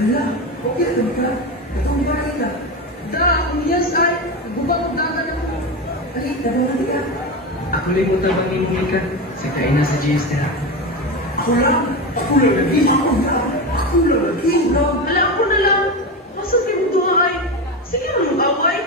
Hala, okay na kami ka. Itong bakit ka. Da, kung yes ay, gubang dagan ako. Ali, nabuhati ka. Ako rin mo tabang imuhikan sa kaina sa GS na. Ako lang. Ako lalaki. Ako lang. Ako lalaki. Wala ako na lang. Masas kayo ito ay. Sige mo yung away.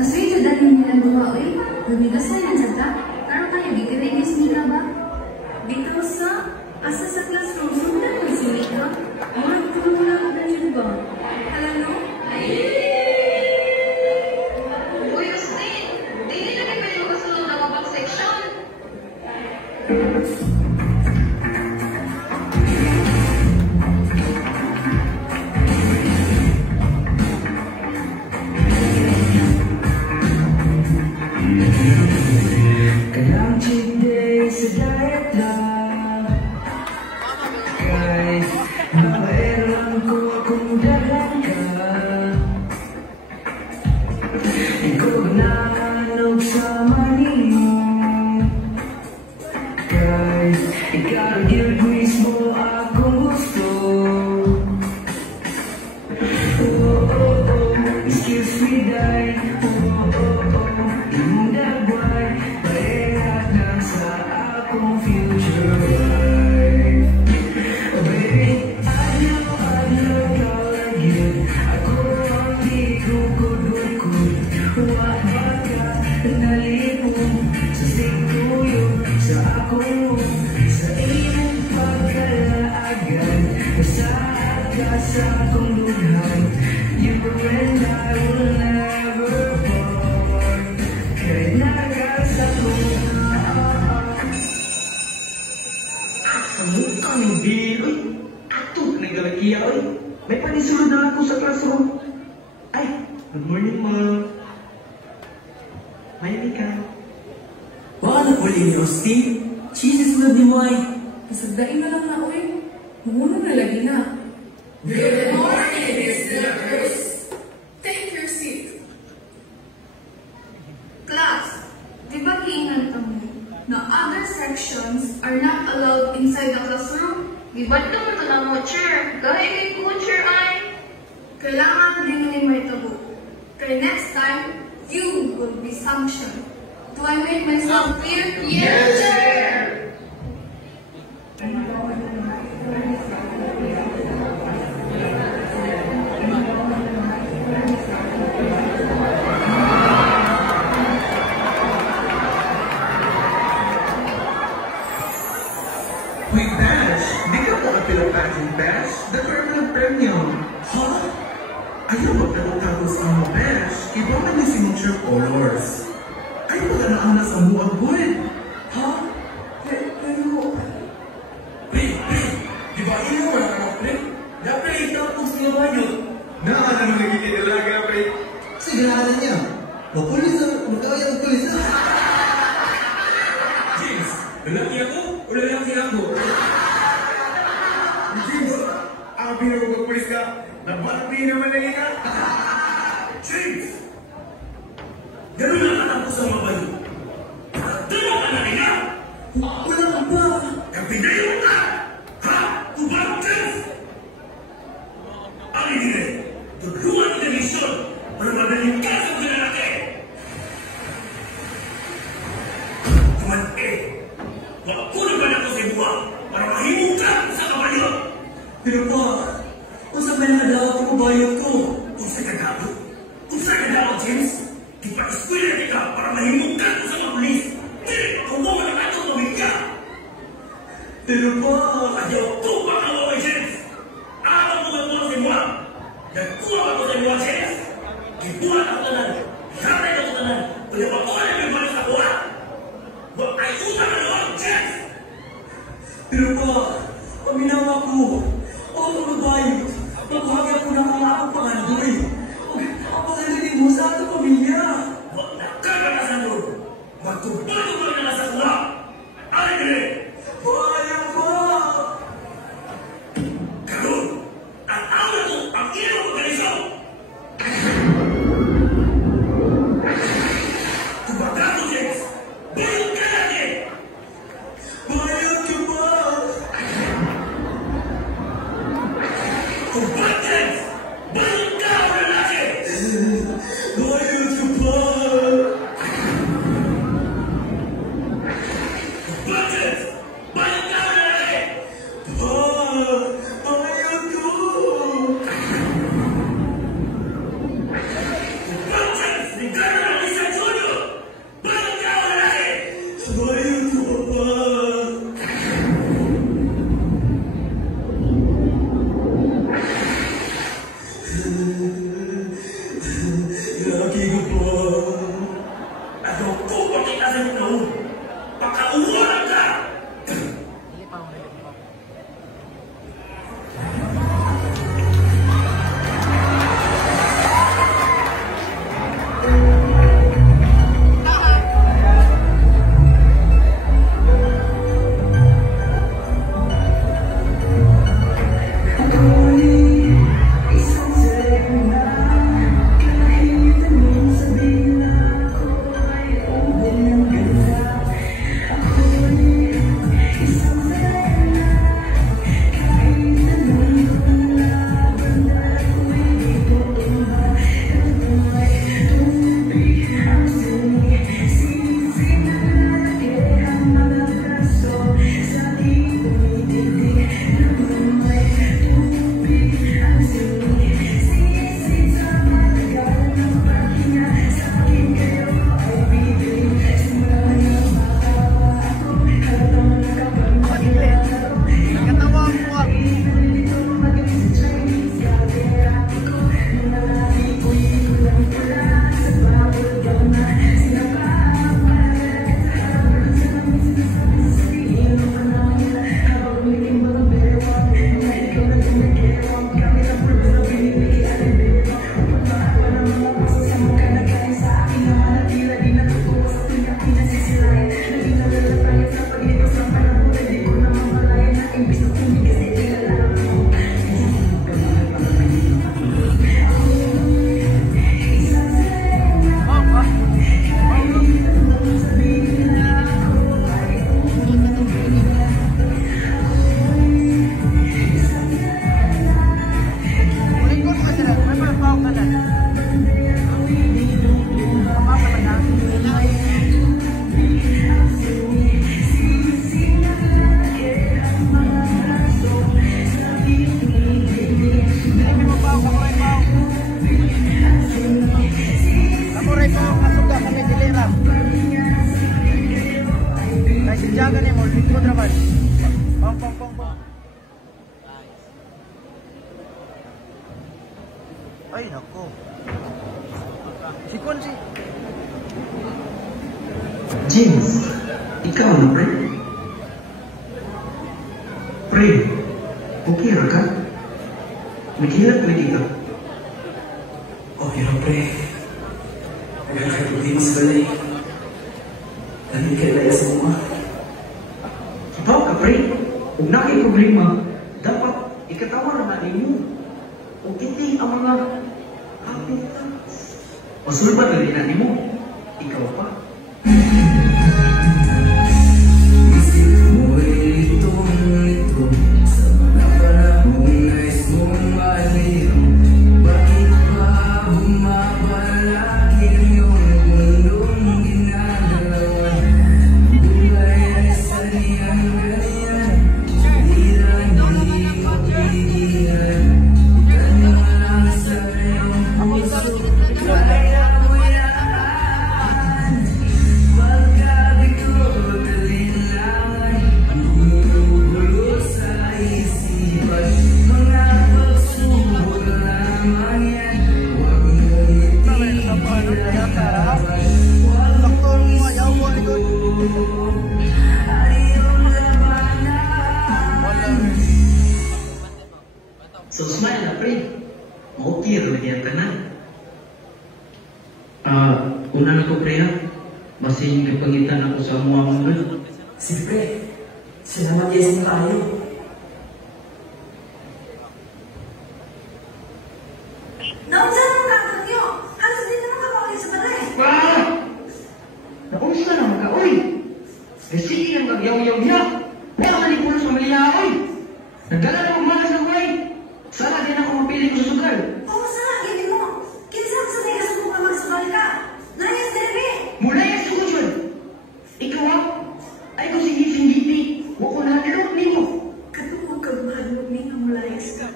Kasi ito dahil nilang gawa, uy. Lumigas na yan, Santa. Pero kayo, gitirigis nila ba? Dito sa, asa sa classroom, sundan mo si Mika. Mga tulong lang na yun ba? Alam mo? Uy, Austin! Hindi na kayo pwede makasunod ng mabang section. Kailang cheat day sa diet lang. Guys, mabailan ko kung dahan ka. Ikaw nanog sa maniyo. Guys, ikaw yun mismo akong gusto. Oh, oh, oh, excuse me, die. Oh, oh, oh, yung dagway. Parehat lang sa akong future life. Oh, baby, I know ikaw lang yun. Ako ang di kukod-ukod. Huwag ka nalipong sa sikuyo, sa akong sa iyong pagkalaagan. Masaad ka sa akong lughan. You and I will never part. Kahit nagkasakot na. Samutang yung biloy. Katok na galakiya, oy. May panisulod na ako sa classroom. Ay, good morning, ma. May ka. Baka na puli ni Austin. Jesus na di mo ay. Kasagdain na lang na, uy. Umuno na lagi na. Good morning, visitors. Take your seat. Class, di ba kiingan mo na other sections are not allowed inside the classroom? Di ba naman ito na mo, chair? Gaya kay chair ay. Kailangan din ni may tabo. Kaya next time, you will be sanctioned. Do I make myself clear? Yes, sir. Wait, Bash, di ka mo kapilapagin, Bash? Dagpar mo ng premyo. Ha? Ayaw mo tapos ang mo, Bash. Iba man yung signature colors. Ay, wala na ang nasa mo ang good. Ha? Pero... Di ba yun wala ka ng pre? Dapat itapos niya ba yun? Nakala mo nagiging dalaga, pre. Sigurado niya. Mapulis na, magkawaya ng pulis na. James, lalaki ako o lalaki ako? James, ang pinagpagpulis ka, nabati naman na ka. James! Ganun lang anak ko sa mga bayo. Tala ka na nila! Wala ka ba? Kapitayo ka! Ha? Kubang James! Ang hindi, tutulungan ng misyon para madaling ka sa mga lalaki. Tuman wakulo ka na ko sa buwa para mahimong ka sa kabayo. Pero pa, kung sa may nakadawat ko bayot ko. Kung sa kadabo, James, ipa-eskwela ka para mahimong ka sa mga pulis. Dili, kung mo na nato tawid ka. Pero pa, Ayaw ko pa ka mo, James. Ako mo nga sa buwa. Nagkuha ako sa buwa, James. Kibuha ako tanan. Hanay ako tanan. Kaya pa ko na may balik sa buwa. Wag ay utang na naman, James. pero pa, paminawa ko. Ako ang bayot. Magkuhagya ko na ang akong pangandoy. Ang pangandoy mo sa ato pamilya. Wag na kakatasan mo. Magkubago mo na nasa buwa. Ay, dili. Ayaw pa! Karon, ang awal ko ang iyong organisasyon. Kumagano, James. Bayot ka natin. Bayot ka pa! Kumagano, James. Bayot ka, jaga ni mo, lingkod naman. Pong. Ay, nako. Sikon si. James, ikaw na, pre? Pre, okay ra ka? Naghilat na dito. Okay lang, pre. Nagkakaibuti mo sa balay. Dahil kaya sa mga. Ikaw ka, pre. Kung naki problema, dapat ikatawa na mo. O hindi ang mga habitats. Masulba na rin mo. Ikaw pa. So smile na, pre. Okay rin yan ka na. Una na ko, pre, ha? Masing kapangitan ako sa mga mga. Sige, pre. Salamat yes mo tayo. Naunsan mo ka, Kanyo! Halos din naman ka mawali sa balay! Wow! Naunsa na mga, oy! Sige ang magyaw-yaw niya. Wala manipulo sa maliya, oy! Nagdala na magmalas ng way. Sana din ako mapili ko sa sugal. Oo, sana, gini mo! Kinsan sa may kasabong ka magsabal ka! Nayas, Dere! Mula yung sugod. Ikaw, ha? Ay ko sige-singiti. Huwag ko nakalok nimo. Katuwag ka mahalog ni nga mulayas ka.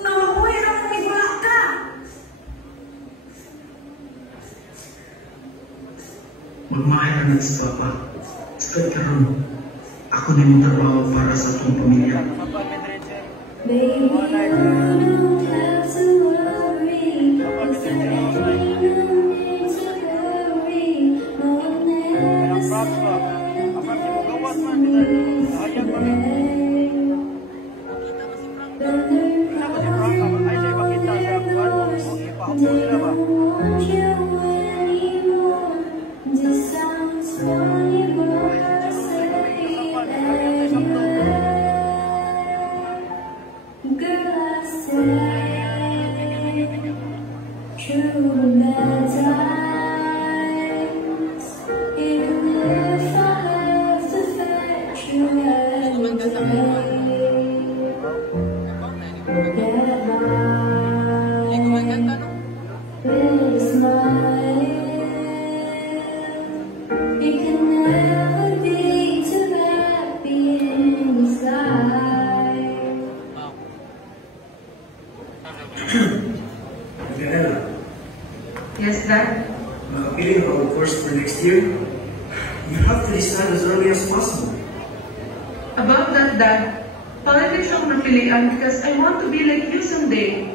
Nawabuhay ka kung may bulak ka! Magmahal na sa papa. Sa karon, ako na yung trabaho para sa itong pamilya. Baby, you don't have to worry. It's okay, no need to worry. No one ever said Yes, Dad? Makapili ka of course for next year. You have to decide as early as possible. About that, Dad, politics ang napilian because I want to be like you someday.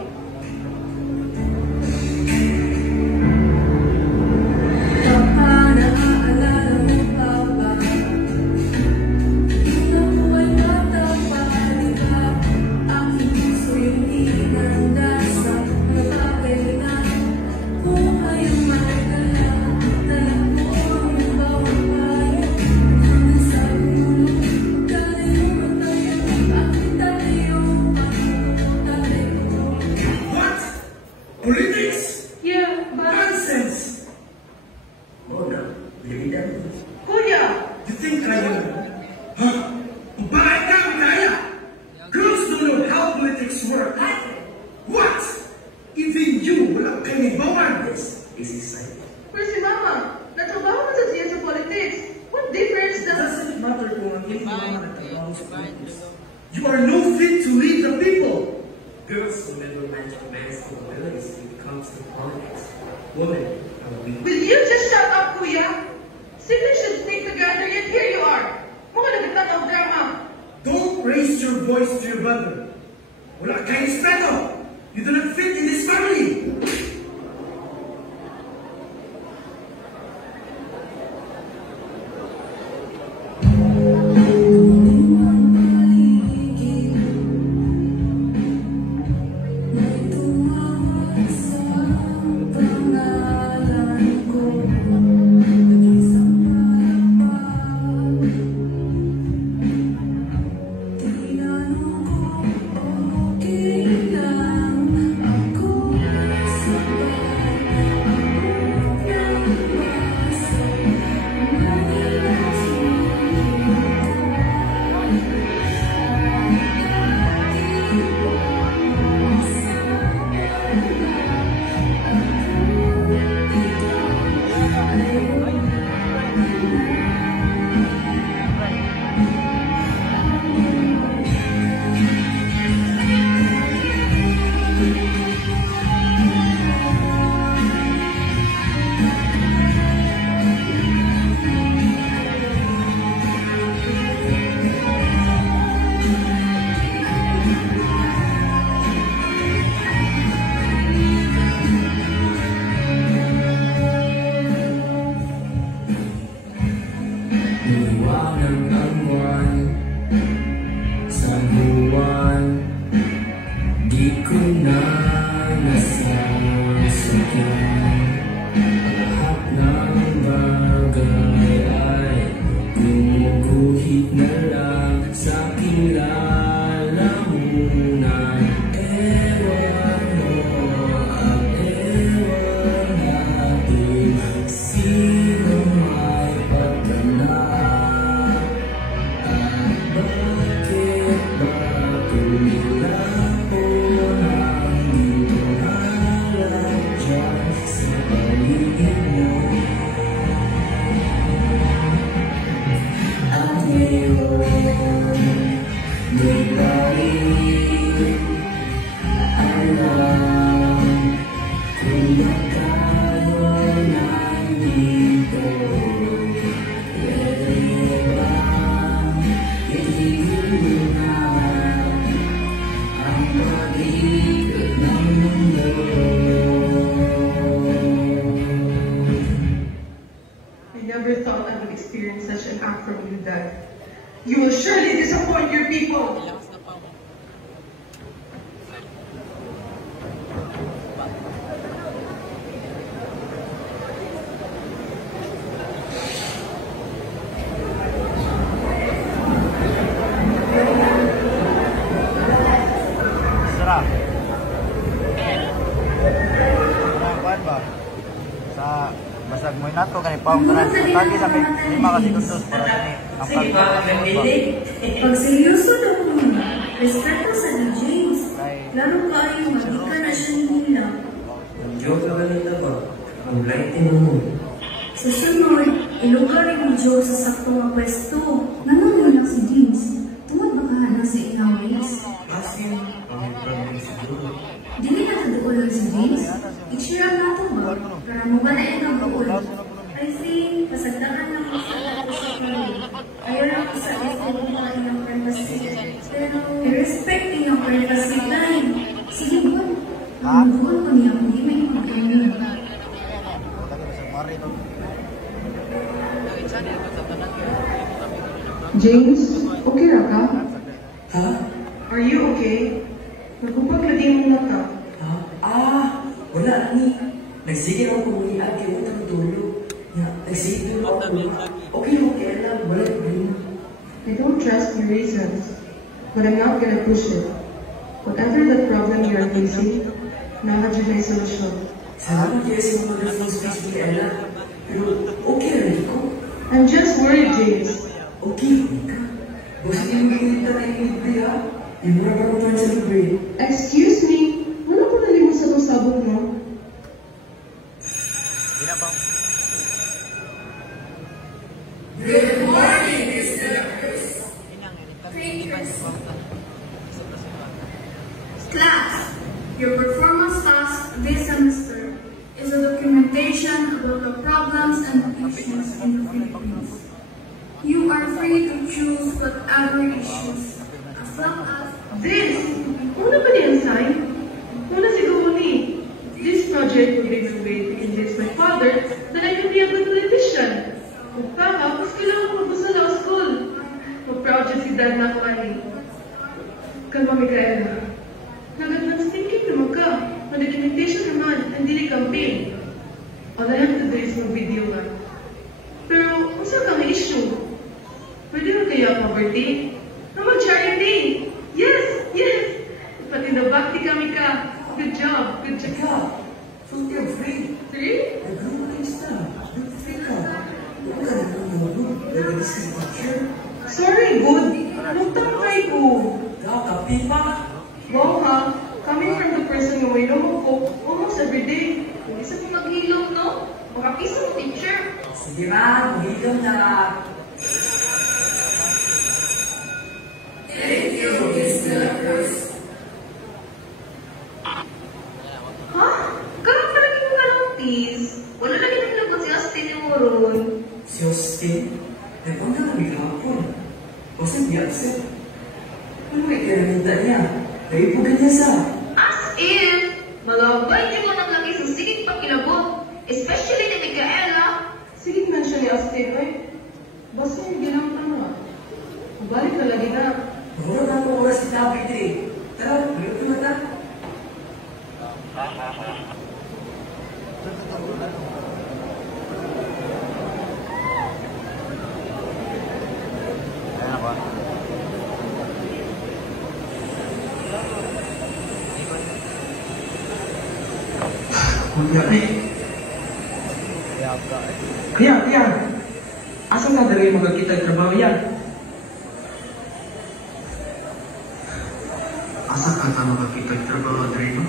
Politics? Yeah, but... Nonsense! Mona, really that? Kuya! You think I am? Huh? Bakit ka ang kaya? Girls don't know how politics work. What? Even you, wala kang ibawan. Yes, this is right. Pero si Mama, natrabaho na sa siya sa politics. What difference does... Doesn't it matter kung ang hindi mo nagtatrabaho sa politics? You are no fit to lead the people. Girls will never match a man's capabilities when it comes to politics. Women are weak. Will you just shut up, Kuya? Siblings should stick together, yet here you are. Mga nagitang ang drama. Don't raise your voice to your brother. Wala kayong respeto. You do not fit in this family. You will surely disappoint your people. Sarap. Kuan ba? Sa basag mo nato kani paong tanan tagi sa 5 ka segundos para kani ang Pag seryoso na po muna, respeto sa DJs. Lalo kayo magika na siya nila. Ang joke na kanina ba? Ang lighting mo. Sa sunod, ilugar yung joke sa sakto nga pwesto. Nanungunak si James. Tungod ba kahanan sa ilang ways? Asin, ang problem siguro. Dili na kaduulan si James. I-share nato ba? Para mo ba na ilang buulan? I think, pasagdahan lang ko sa ayaw lang ko sa ito mga iyong privacy. Pero, i-respect iyong privacy time. Sige ba? Ang buwan ko niya, hindi may mag-ano. James, okay ra ka? Ha? Are you okay? Nagpupaglabi mo na ka. Ha? Wala ni. Nagsige ako kumiag kaya wala kang tulog. Nagsige ako. Okay lang. Wala problema. I don't trust your reasons, but I'm not gonna push it. Whatever the problem you are facing, nakadyo na yung solusyon. Salamat kaya sa mga nag-phone speech ni Ella. Pero okay rin ko. I'm just worried, James. Okay, Nika. Basta hindi mo kinita na yung libre ha. Yung mura pa tayo sa libre. Excuse me, ano ko nalimos sa sabog mo? Binabang. Good morning, Mr. Chris. Class, your performance task this semester is a documentation about the problems and issues in the Philippines. You are free to choose issues, whatever issues. As long as This, una ba niyan, Sai? Una siguro ni, this project will be the way to convince my father that I can be a good politician. Kung para, mas kailangan ko magbusa law school. Mag-project si Dad na ako ay. Kalma, Micaela. Nag-advance thinking naman ka. Mag-documentation naman, ang dili campaign. All I have to do is mag-video nga. Pero, kung saan kang issue? Pwede mo kaya poverty? Na mag-charity? Yes! Yes! Pati na bakti kami ka. Good job. Good job. So, you're free. See? Nag-group ka. Nag-free ka. Huwag ka nag-group. Nag-discuss picture. Sorry, good. Nagtangkay ko. Kakapi pa. Wow, ha? Coming from the person who I know ko almost every day. Kung isa mo maghilom, no? Baka piso mo, teacher. Sige na, maghilom na. Ha? Karang palagi mo ka lang, please. Wala lagi nang lang si Austin ni Moron. Si Austin, nagpunta kami kahapon. Austin, di upset. Ano may kinaminta niya? Naipugan niya sa... As if, malabay niyo mo nang lagi sa sigit pakilabot. Especially ni Micaela. Sige man siya ni Austin, eh. Basta yung ginang ano, ah. Balik na lagi na. Mura na ang oras si David eh. Tara, balik naman na. Ayan ako. Kuya, eh. Kaya. Asa na dali magkakita trabaho yan? Asa ka na magkakita trabaho dali mo?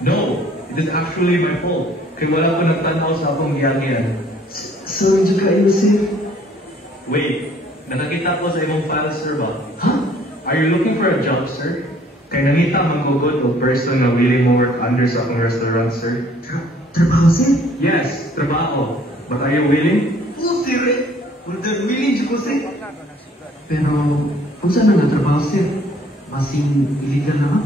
No, it is actually my fault. Kaya wala ko nagtanaw sa akong giyangyan. Sorry juga Yusuf. Wait, nakakita ko sa imong file, sir ba? Huh? Are you looking for a job, sir? Kaya nangita manggugod o person na willing mo work under sa akong restaurant, sir? Trabaho sir? Yes, trabaho. But are you willing? Oo sir eh. Order willing juga sir. Pero, kung saan na trabaho sir? Masing illegal na ha?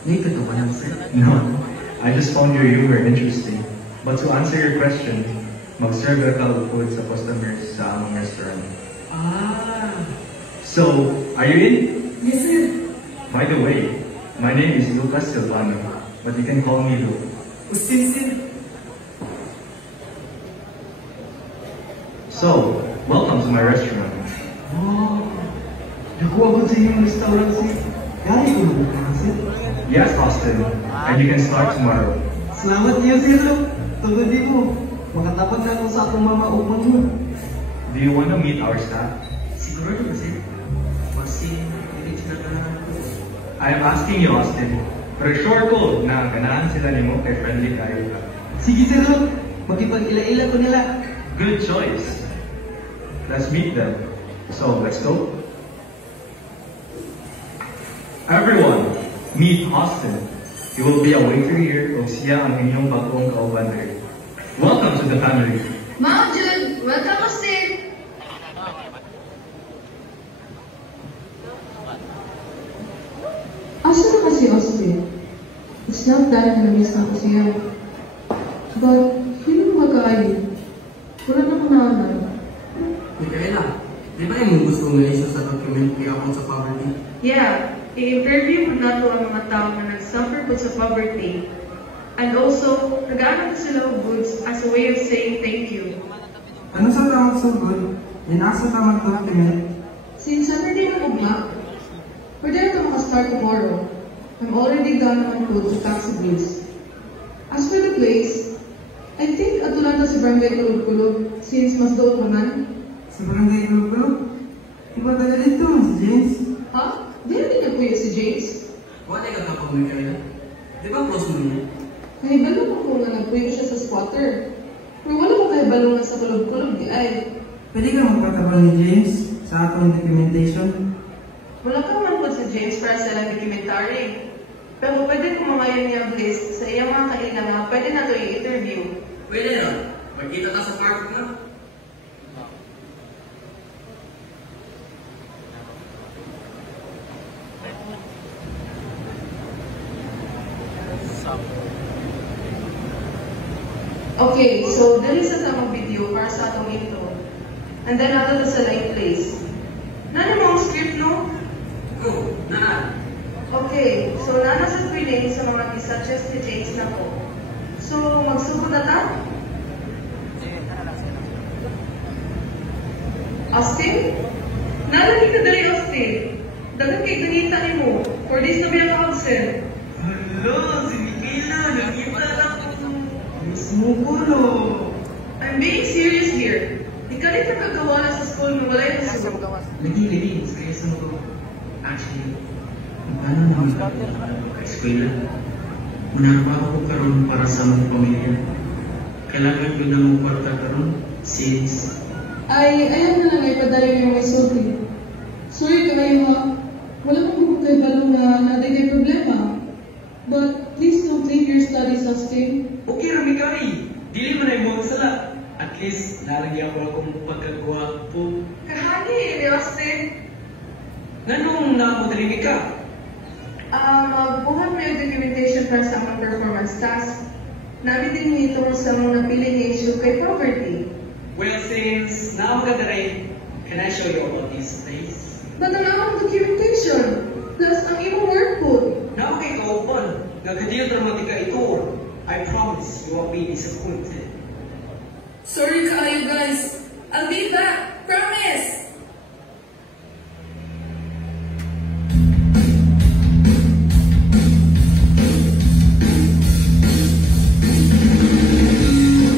Naikatawa lang sir. No, I just found your humor interesting. But to answer your question, mag-serve ka of food sa customers sa among restaurant. Ah, So, are you in? yes sir. By the way, my name is Lucas Silvano, but you can call me Luke. Austin sir. So, welcome to my restaurant. Oh, nakuha ko sa inyong restaurant sir. Gari ko na buka sir. Yes, Austin, and you can start tomorrow. Salamat niyo sir. Tugod di mo. Makatapat na ako sa akong mama upang mo. Do you want to meet our staff? Sigurado ba sir? Masing illegal na ako. I am asking you, Austin, pero sure ko na ganahan sila ni mo kay friendly kayo ka. Sige sir. Makipag-ila-ila ko nila. Good choice. Let's meet them. So, let's go. Everyone, meet Austin. He will be a waiter here kung siya ang inyong bagong kauban here. Welcome to the family. Ma'am Jude, welcome, Austin. Asa na kasi dahil na-miss na ko siya. But, hindi mo magkaayo. Wala na kong naalala. Micaela, di ba yung gusto mong na-issue sa document pagkakon sa poverty? Yeah, i-interview ko na to ang mga tao na nag-suffer po sa poverty. And also, nag-aanap ko sila of goods as a way of saying thank you. Ano sa tawag sa good? Inasa tamang document? Since Saturday na ugma, pwede na ito makastart tomorrow. I'm already gone on food to taxi bills. As for the place, I think atulan na si Barangay Kulog-Kulog since mas doon naman. Sa barangay Kulog-Kulog? Iba taga dito, si James. Ha? Di na din nagpuyo si James? Wala ka kapag Micaela. Di ba close mo niya? Nahibalo ko nga nagpuyo siya sa squatter. Pero wala ko nahibalungan sa Kulog-Kulog di ay. Pwede ka magpatabal ni James sa atong documentation? Wala ka naman po sa James para sa lang documentary. Pero pwede ko mangayon niya ang list sa iyang mga kailangan na pwede na ito i-interview. Pwede na. Magkita ka sa park na. Okay, so there is a tamang video para sa atong intro. And then ato sa light place. Nano mo ang script, no? Oh, na. Okay, so nana sa feeling sa mga isa-suggest ni James na ko. So, magsugod na ta? Austin? Narinig ka dali, Austin. Dagat kay ganita ni mo. 4 days na biya ka absent. Hello, si Micaela. Nakita lang ko. Mismo ko, no? I'm being serious here. Di ka rin kagagawa na sa school mo wala yung susunod. Lagi. Seryoso ko. Actually, paano naman ka eskwela? Muna pa ako karon para sa mong pamilya. Kailangan ko na mong kwarta karon since Ay, ayan na lang ay padali yung may sulti. Sorry ka kayo ha. Wala kong kay balong na natin problema. But please don't leave your studies, Austin. okay, Ramikari. Dili mo na yung mga sala. At least, nalagyan ko akong pagkagwapo. Kahani, ni Austin. Ganong nakamodalinig ka? Magbuhat mo yung documentation para sa mga performance task. Namin din nito sa mga napiling issue kay poverty. Well, since nakamagadaray, can I show you about this place? But ang amang documentation, plus ang imong workbook. Now kay Kaupon, nagkadiyo dramatika ito. I promise you won't be disappointed. Sorry kaayo guys. I'll be back. Promise!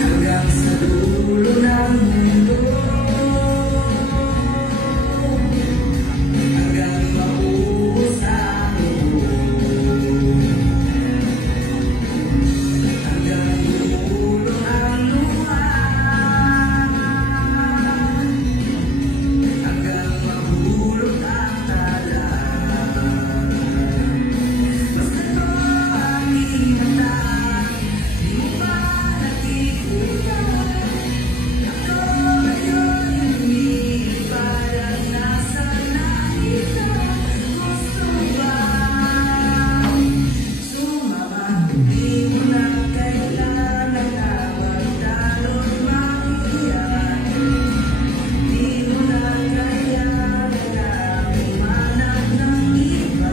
Hanggang sa dulo ng mundo, hanggang maubos ang hanggang dulo ang luha, hanggang mahulog ang tala. Basta ito ang hinata, di mo ba nakikita? Ako ngayon hindi parang nasa langit na. Gusto ba sumama? Di mo na kailangan na magdalot makiyan. Di mo na kailangan na umanap ng iba.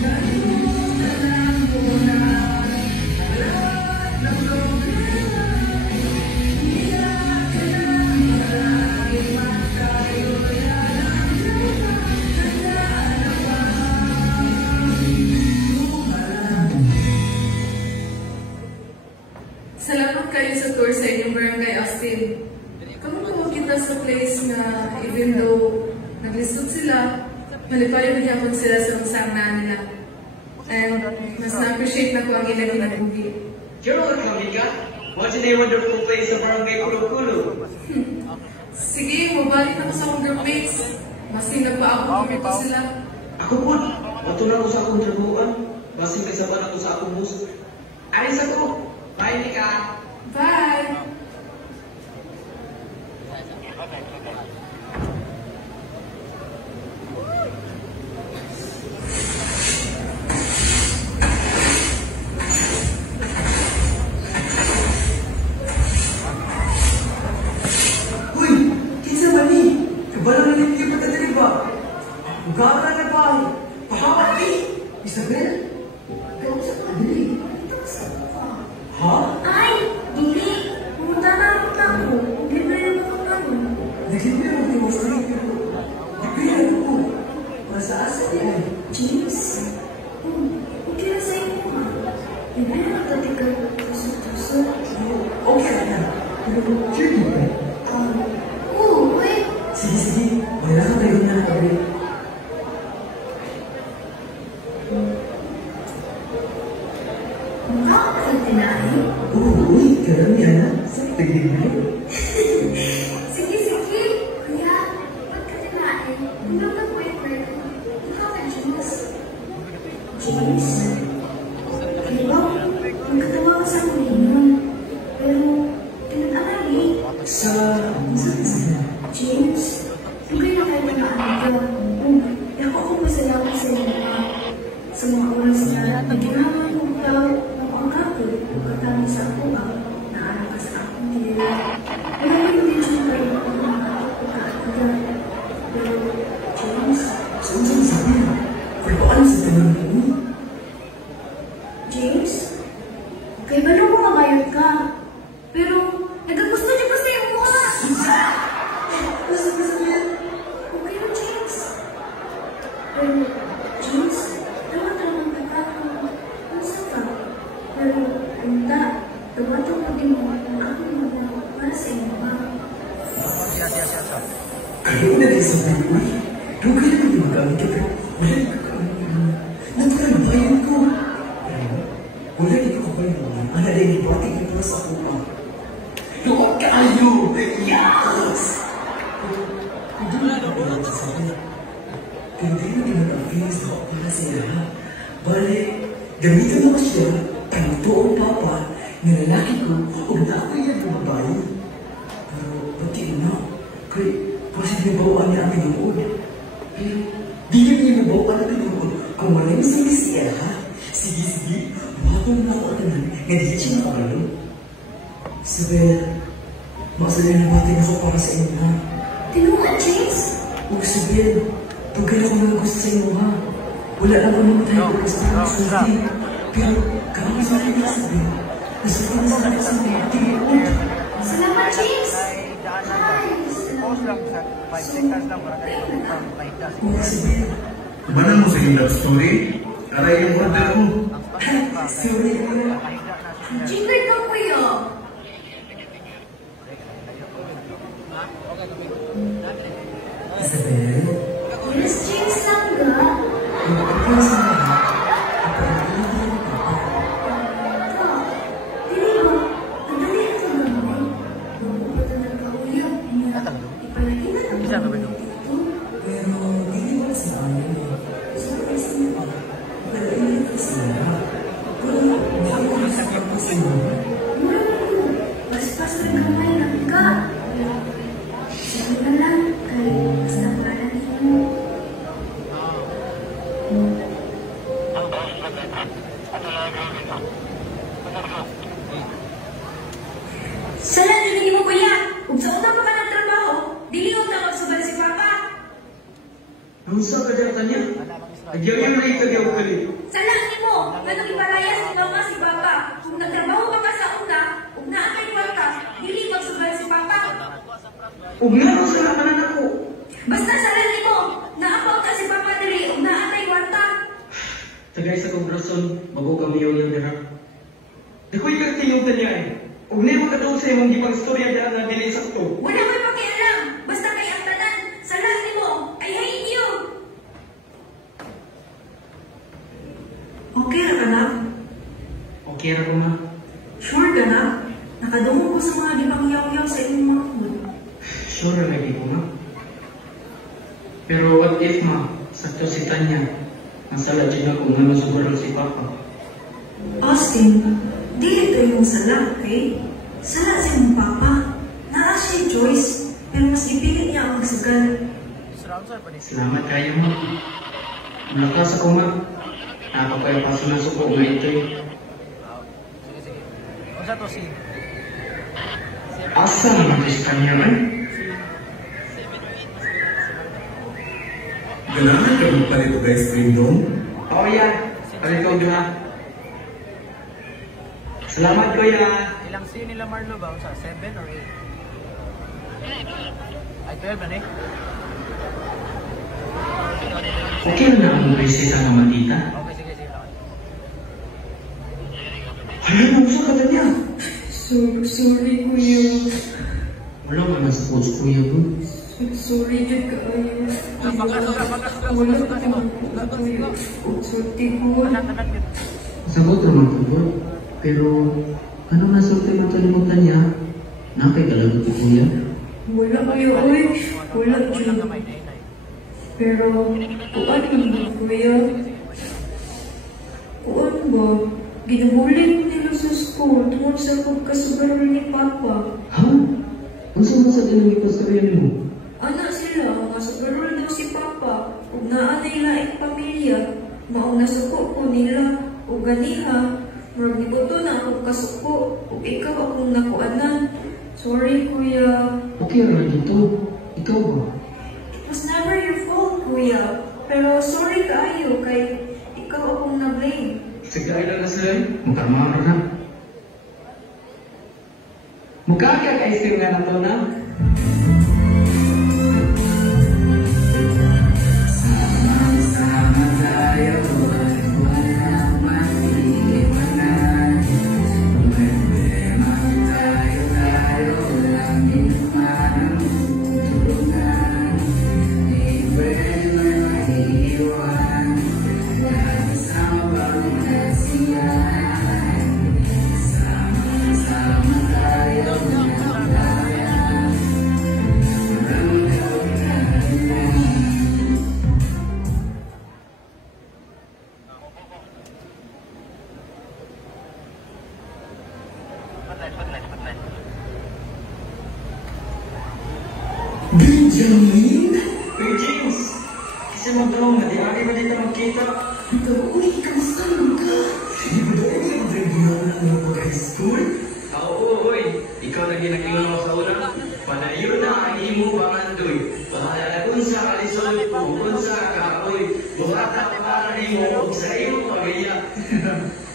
Kalimutan lang muna ang lahat ng problema. Iyak ka na marami man tayo'y alam na tandaan na ba? Lumarang Salamat kayo sa tour sa inyong barangay, Austin. Kamukuha kita sa place na even though naglisod sila, malipayo nagyapon sila sa usang nila. And mas na-appreciate na ko ang ilang ginabuhi. You're welcome, Mika. What's a wonderful place sa barangay Kulo-Kulo? Sige, mabalik ako sa akong groupmates. Masinag pa ako dito sila. Ako po, mato na ako sa akong trabuhan. Basing kasaban ako sa akong bus. Alis ako. Bye, Mika. Bye! Ha? Ay, dili. Pumunta na ako. Libre na ako ano. Naglibre mo ni Mofrey, pero libre na ako. Para sa asa niya. James? Okay na sa inyo ha. Libre na nagtatikal. Tuso. Okay na. Pero, sure mo ba? Oo, wait. Sige. Wala ka tayo na kami. Mukha ka pa yung tinahin. Uy, karami na. Saan tigil mo? Sige. Kuya, ba't ka tinahin? Hindi ako nag-boyfriend. Mukha ka, James. James? Kaya ba, magkatawa ka sa akin ngayon. Pero, tinatangay eh. Saan sila? James, hindi na kayo nakaaliga. Ako masalamat sa inyo na sa mga oras na naginaman mo daw ng angka ko pagkatami sa ako na naano ka sa akong tira. Pero hindi siya kayo ako nakakapagkaaliga. Pero, James, Saan sabi? Pero paano sa tanong mo? James, kaya ba nung mga bayad ka? Pero, nagagusto niyo ba sa iyong mukha? Okay na, James. Pero, James, tawag-tawag ka ako. Ano sa ka? Pero, punta, tawag-tawag din mo ang aking mga para sa inyo ba? Kayo na rin sabi ko. Doon kayo na yung magamit ka, pero wala yung kakamit. Natural na bayan ko. Pero, wala yung kakamit mo. Ano rin yung batik yung para sa kuha. Luwag kayo! Yes! Hindi mo na ba sa sabi? Pero di mo naman ang feelings ako para sa iya. Bale, gamitin mo siya, tanto ang papa, na lalaki ko, o na ako yan ng babae. Pero, pati na, kaya, posible bawaan niya ang pinuod. Pero, di niya mabawaan ang pinuod kung wala yung siya, ha? Sige, wakong na ako naman, nga di siya makalo. Isabel, masalan na batin ako para sa inyo, ha? Tinungan, James? Huwag Isabel, pagkala ko na gusto sa inyo, ha? Wala lang ko naman tayo gusto ng sulti. Pero, kami sa akin, Isabel, nasa pa na sa mga tingin. Salamat, James! Pause lang sa 5 seconds lang para kayo pagpapahinda. Huwag Isabel, Mana mo sa love story? Aray yung order mo. sorry, kuya. Jingle ka, kuya! Isabel, Yes, James lang ga. pagkakala sa mga, ipagkakala ko ng papa. Dili ba? Nandali ito naman. Mabubuto ng kauyap niya. Ipalagin na lang. Ito. Pero, hindi wala sa amin. Surprise niyo pa. Nalainit ko sila. Pero, hindi sa papa sa inyo. Mura mo. Paspas rin kamay lang ka. Sige na lang. Kaya basta paranin mo. Sala, nilagay mo kuya. Kung sa unang pa ka ng trabaho, diliw na magsubal si Papa. Ang sa kajatan niya? Nagyayaw na ikagyaw ka rin. Salahin mo, nga nang ipalayas ni Mama si Papa. Kung nagtrabaho ka pa sa una, kung naakay ka, dili magsubal si Papa. Huwag nga lang sa lakanan ako. Basta salahin mo, naapaw ka si Papa dili, kung naakay warta. Tagay sa kong rason, bago kami yung dira. Di ko'y kartiyong tanya eh. Huwag na yung makatawag sa imong gipang storya dyan na dili sakto. Wala ko'y pakialam, basta kay ang tanan. Salahin mo, I hate you. Okay na ka na? Okay ra ko ma. Sure ka na? Nakadungo ko sa mga gipangyaw-yaw sa inyong mga food. Sure na lagi ko ma. Pero what if ma, sakto si Tanya, ang salat siya kung ano siguro si Papa. Austin, dili ito yung sala, okay? Sala sa iyong papa. Naa siya choice, pero mas ipilit niya ang magsagal. Salamat kayo ma. Malakas ako ma. Nakapagpayapasan na suko nga ito eh. Kung sa to si Asa naman si Tanya man? Ganahan ka magpalit o guys stream doon? Oh yeah, alikaw doon ha. Salamat, kuya. Ilang C nila Marlo ba? Sa 7 or 8? Ay, 12 na eh. Okay na ang reseta ng matita. Okay, sige, sige lang. Hala, nausa ka na niya. Sorry, kuya. Wala ka na sa coach, kuya mo. Sorry, Dad, kaayo. Sorry, ko. Sagot naman ko, boy. Pero, ano na sorte mo kalimutan niya? Nakay ka lang ito, kuya. Wala kayo, oy. Wala, Jun. Pero, kuan mo, kuya. Kuan ba? Ginabulin mo nila sa school tungkol sa pagkasugarol ni Papa. Ha? Ang sama sa tinanong ipastorya mo? Anak sila, mga sugarol daw si Papa. Kung naa na ilaing pamilya, mauna suko ko nila. O ganiha, murag nibuto na akong kasuko. O ikaw akong nakuanan. Sorry, kuya. Okay ra dito. Ikaw ba? It was never your fault, kuya. Pero sorry kaayo kay ikaw akong na-blame. Sagay lang na sila eh. Mukarmara na. Mukha ka ka-ice cream nga na to na? Sama-sama tayo, walang maiiwanan. Problema tayo, walang inuman ang tutulungan. Di pwede maiiwan, kasama pagkasiyan. Sama-sama tayo, Benjamin? Uy, James! Kasi mag-draw na, di ari ba dito magkita? Ikaw, uy, kamusta naman ka? Di ba daw yung mag-regular na mag-high school? Oo, uy! Ikaw na ginagingin mo sa una. Panayo na ang imo pangandoy. Bahala na kung sa kalisod, kung sa kahoy. Buhata pa para imo, huwag sa imo pagaya.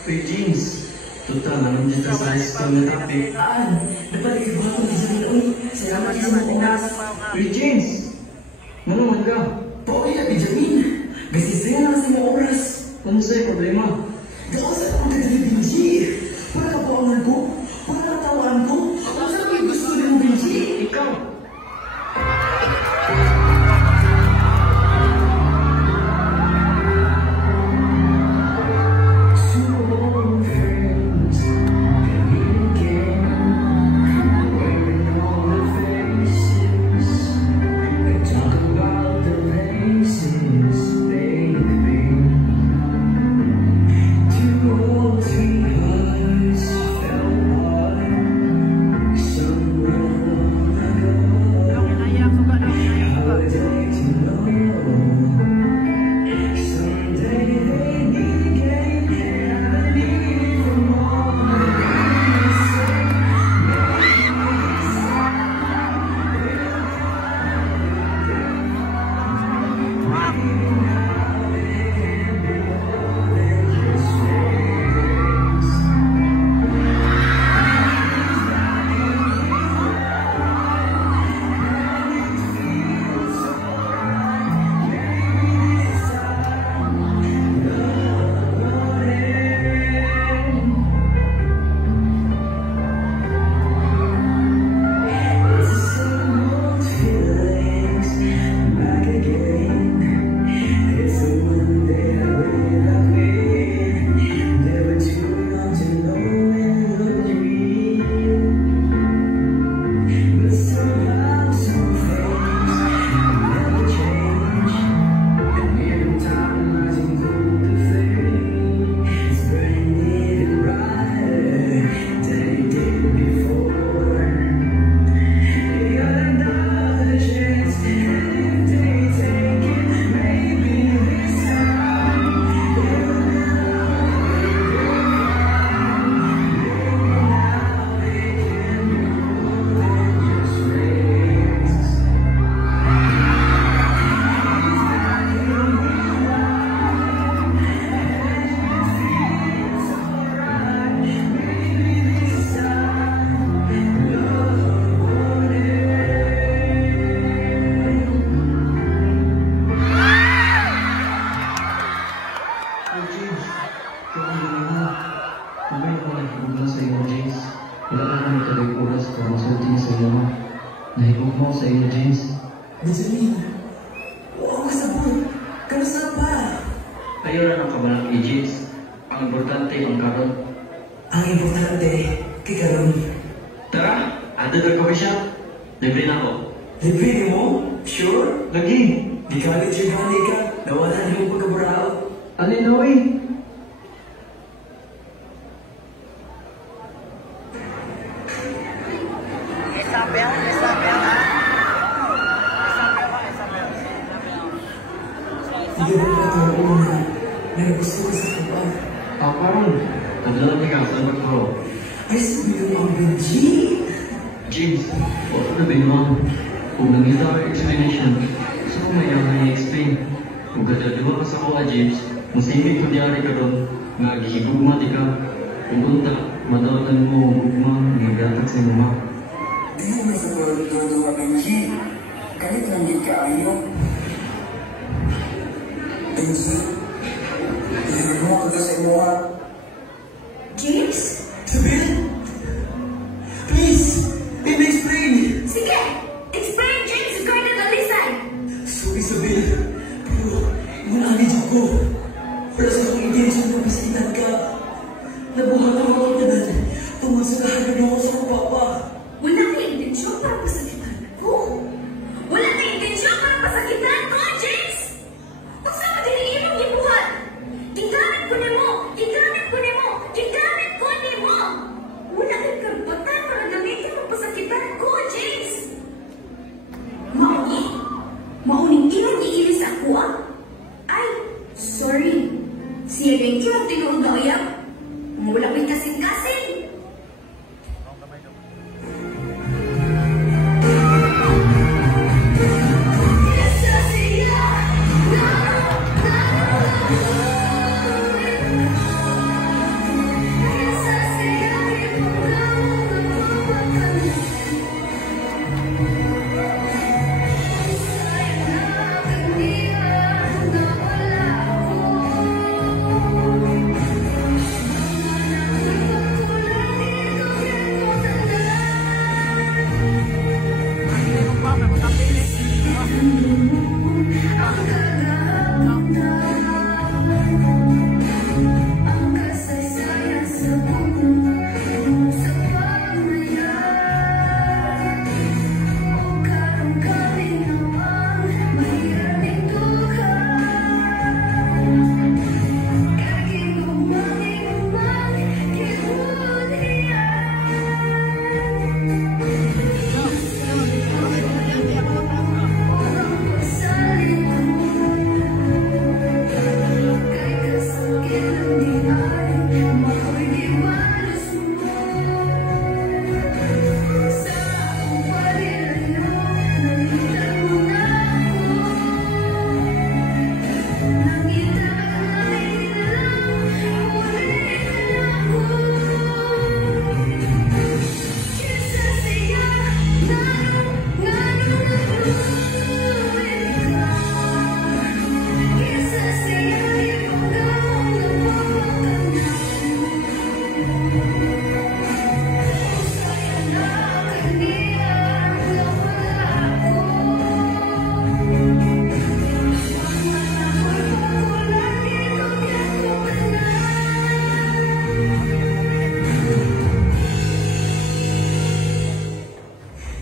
Uy, James! Total, naman dito sa high school na topic. Dapat iba ko di sa uy. Salamat sa mga oras. Uy, James! Naman ka? Pauwi na, Benjamin. Gasisaya na sa mga oras. Ano sa'yo problema? Daw sa akong kagabi, Benji. Para kapuangan ko. Para natawaan ko. Ako sa mga gusto rin mo, Benji. Ikaw! Fell para masulti sa iyo. Nahigog mo sa iyo, James. Benjamin, huwag ka sabon. Kamusta pa? Kayo na ng kabalang kay James. Ang importante ang karon. Ang importante, kay Karon. Tara, ando na kami siya. Libre na ako. Libre ni mo? Sure? Lagi. Di ka agad siya gani ka. Nawala niyo yung pagkaburao. Alin na, eh? Hindi ba pagkaroon na may gusto ko sa kaba? Karon. Tadala ka sa ko. Ay, sabi ko ang Benji. James, wala na ba naman? Kung nangita ang explanation, gusto ko may ang i-explain. Kung kadaliwa ka sa kuha, James, masingit ko diyari ka doon, nga gihigugma di ka. Kung unta, madawalan mo ang gugma, nagagatag sa mga. Di mo sa world na gawa Benji. Kahit lang din ka ayaw. Benji, hindi mo ako sa imuha. James? Sabihin? Please, let me explain. Sige! Explain, James! Ikaw na dalisay! Sorry, Isabel. Pero, mananid ako. Wala sa akong intention na bisitan ka. Nabuhat ang mga tanan. Tungkol sa kahanan ako sa akong papa. Wala kang intensyon para pasakitan ko. Wala kang intensyon para pasakitan ko, James! Kung saan mo din imong gibuhat? Gigamit ko ni mo! Gigamit ko ni mo! Gigamit ko ni mo! Wala kang karapatan para gamitin mo pasakitan ko, James! Mauni? Mauning imong giilis ako, ah? Ay, sorry. Siya rin kiyong tinuong gaya. Wala ko'y kasing-kasing.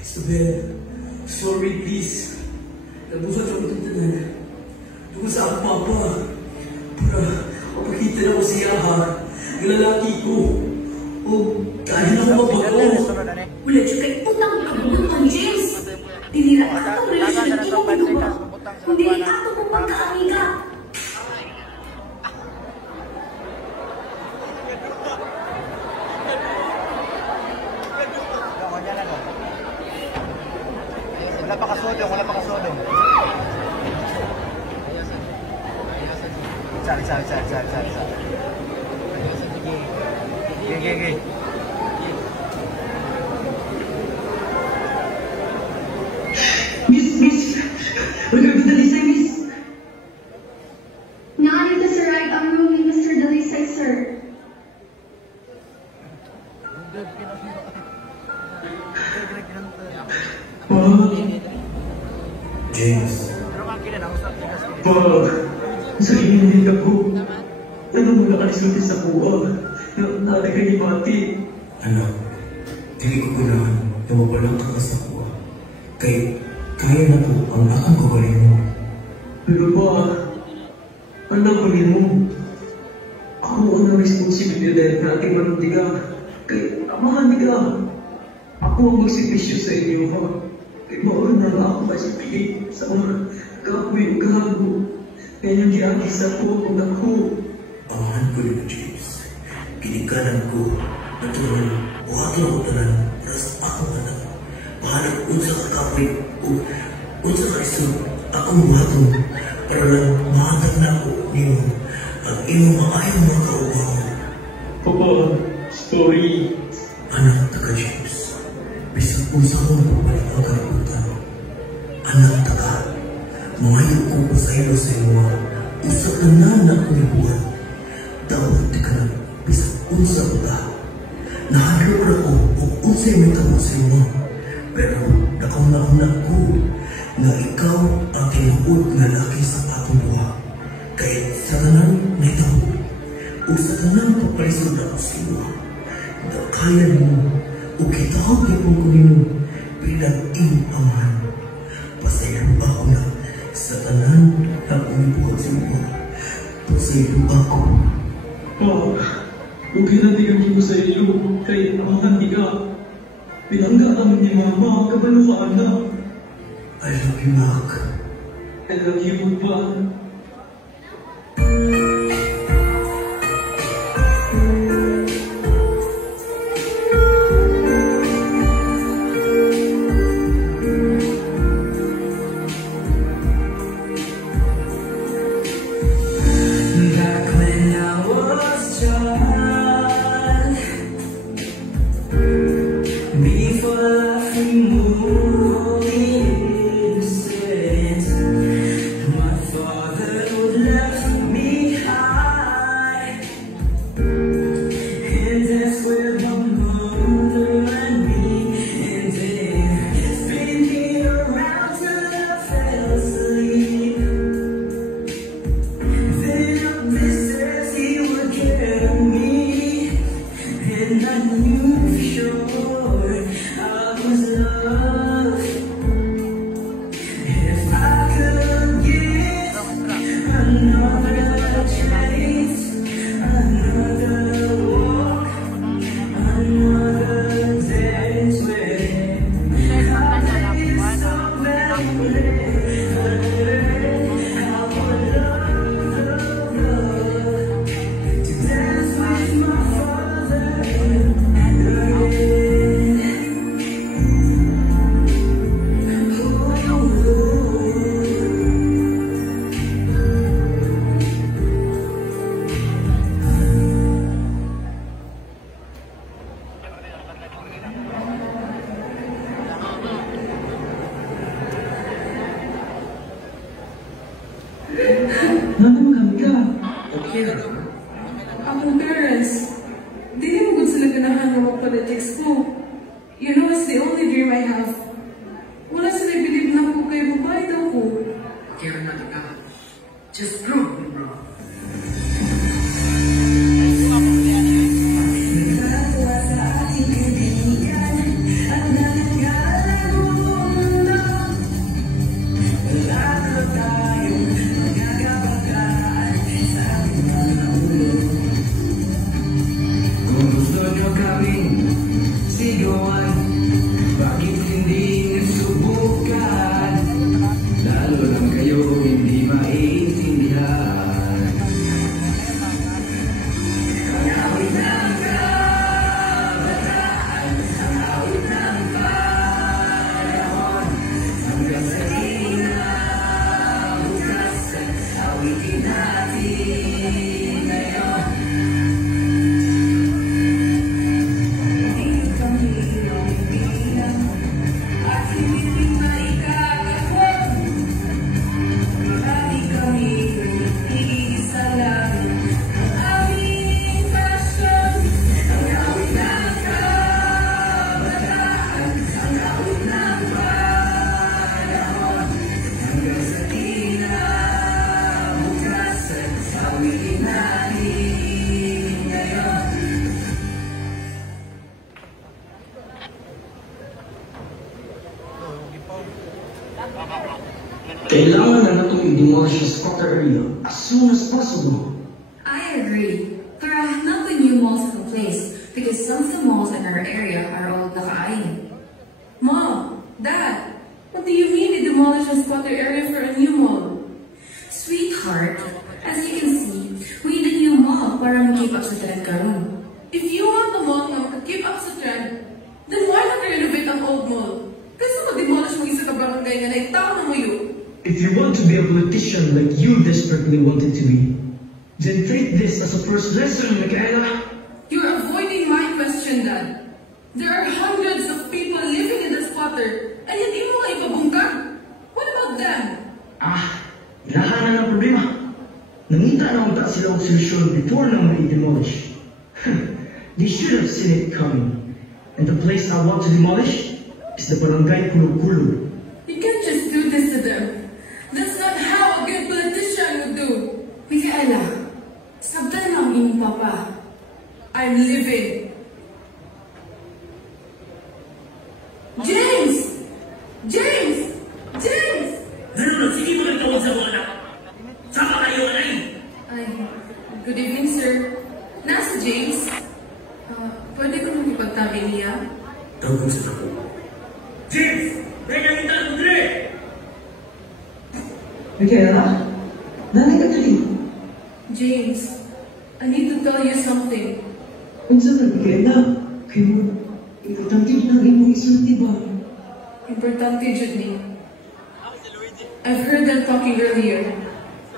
Isabel, sorry please. Nabuhat ako itong tanan. Tungkol sa akong papa. Para mapakita na ko siya ha. Yung lalaki ko. O kahit na ako mabago. Wala siya kay utang kabunutan, James. Dinila ka ang relasyon ng imong binuha. Kung dili ako kung magkaamiga. Wala pa kasodong, wala pa kasodong. Sorry. Okay. Miss! Magagod Dalisay, Miss! Naalita sa right ang room ni Mr. Dalisay, sir. James. Pa, sa hindi ako. Ano mo nakalisulti sa kuha? Nari ka ni Mati. Anak, dili ko ganahan na mabalang ka sa kuha. Kaya na ko ang akong kabalin mo. Pero pa, anak ko rin mo. Ako ang responsibilidad na ating manuntiga. Kaya amahan niga. Ako ang magsipisyo sa inyo, ha? Kaya maoran na lang ako masipili sa mga kapoy o gago. Kaya yung giagi sa ko kung ako. Amahan ko rin, James. Kinikanan ko na tunan buhaton ako tanan para sa akong anak. Pahalag unsa ka kapoy o unsa ka iso akong buhaton para lang mahatag na ako niyo ang iyong maayong mga kaubaw. Papa, story. Anak taga James, bisag unsa ko na pabalik ang kalibutan. Anak taga, mangayo ko pasaylo sa iyo, usap na naman ako ni buwan. Dapat di ka na bisag unsa ko ta. Nahalo na ko kung unsa yung mitawag sa iyo. Pero nakauna ko na ikaw ang tinuod nga laki sa atong buha. Kaya sa tanan na ito, o sa tanan papalisod ako sa iyo, na kaya mo o kitawag niyo kung kunino bilang iyong amahan. Pasaylo ako na sa tanan na umibuhat sa iyo. Pasaylo ako. Pa, huwag hinatigan ko sa iyo kay amahan niga. Pinanggaan ni Mama, kabalo ka anak. I love you, Mark. I love you, Pa. Back when I was child, before life removed innocence, my father left me high, and that's where my mother and me ended, spinning around till I fell asleep. Then this says he would kill me, and I knew for sure I was loved. If I could get another chance, another walk, another dance with him, I'd take some memory. I would love to dance with my father again. Naman kami ka. Okay na lang. Akong parents, di mo gud sila ganahan nga mag-politics ko. You know, it's the only dream I have. Wala sila bilib na ko kay babae daw ko. Kaya na ka. Just prove me wrong. Kung gusto nyo kaming sigawan, bakit hindi Kailangan na natong i-demolish yung squatter area as soon as possible. I agree. There are nothing new malls in place because some of the malls in our area are all nakaain. Mom, Dad, what do you mean you demolish a squatter area for a new mall? Sweetheart, as you can see, we need a new mall para mag-keep up sa trend karon. If you want the mall na keep up sa trend, then why not renovate ang old mall? Kasi mag-demolish mo isa ka barangay nga naitaw na mo yun. If you want to be a politician like you desperately wanted to be, then take this as a first lesson, Michaela. You're avoiding my question, Dad. There are hundreds of people living in the squatter, and yet di mo nga ipabungkag. What about them? Ilahan na ng problema. Nangita na unta sila ang solusyon before na ma-demolish. They should have seen it coming. And the place I want to demolish is the barangay Kulog-Kulog. You can't just do this to them. That's not how a good politician would do. Michaela, sabdan lang yung papa. I'm living. James! James! James! Ganun, sige mo nagtawag sa mga anak. Saka kayo anay. Ay, good evening, sir. Nasa James? Pwede ko nung ipagtabi niya? Tawag sa ako. James! Pwede namin talang dre! Michaela? Nanay ka dali. James, I need to tell you something. Unsa ka, Michaela? Kaya mo, importante na imong isulti ba? Importante, Judney. I've heard them talking earlier.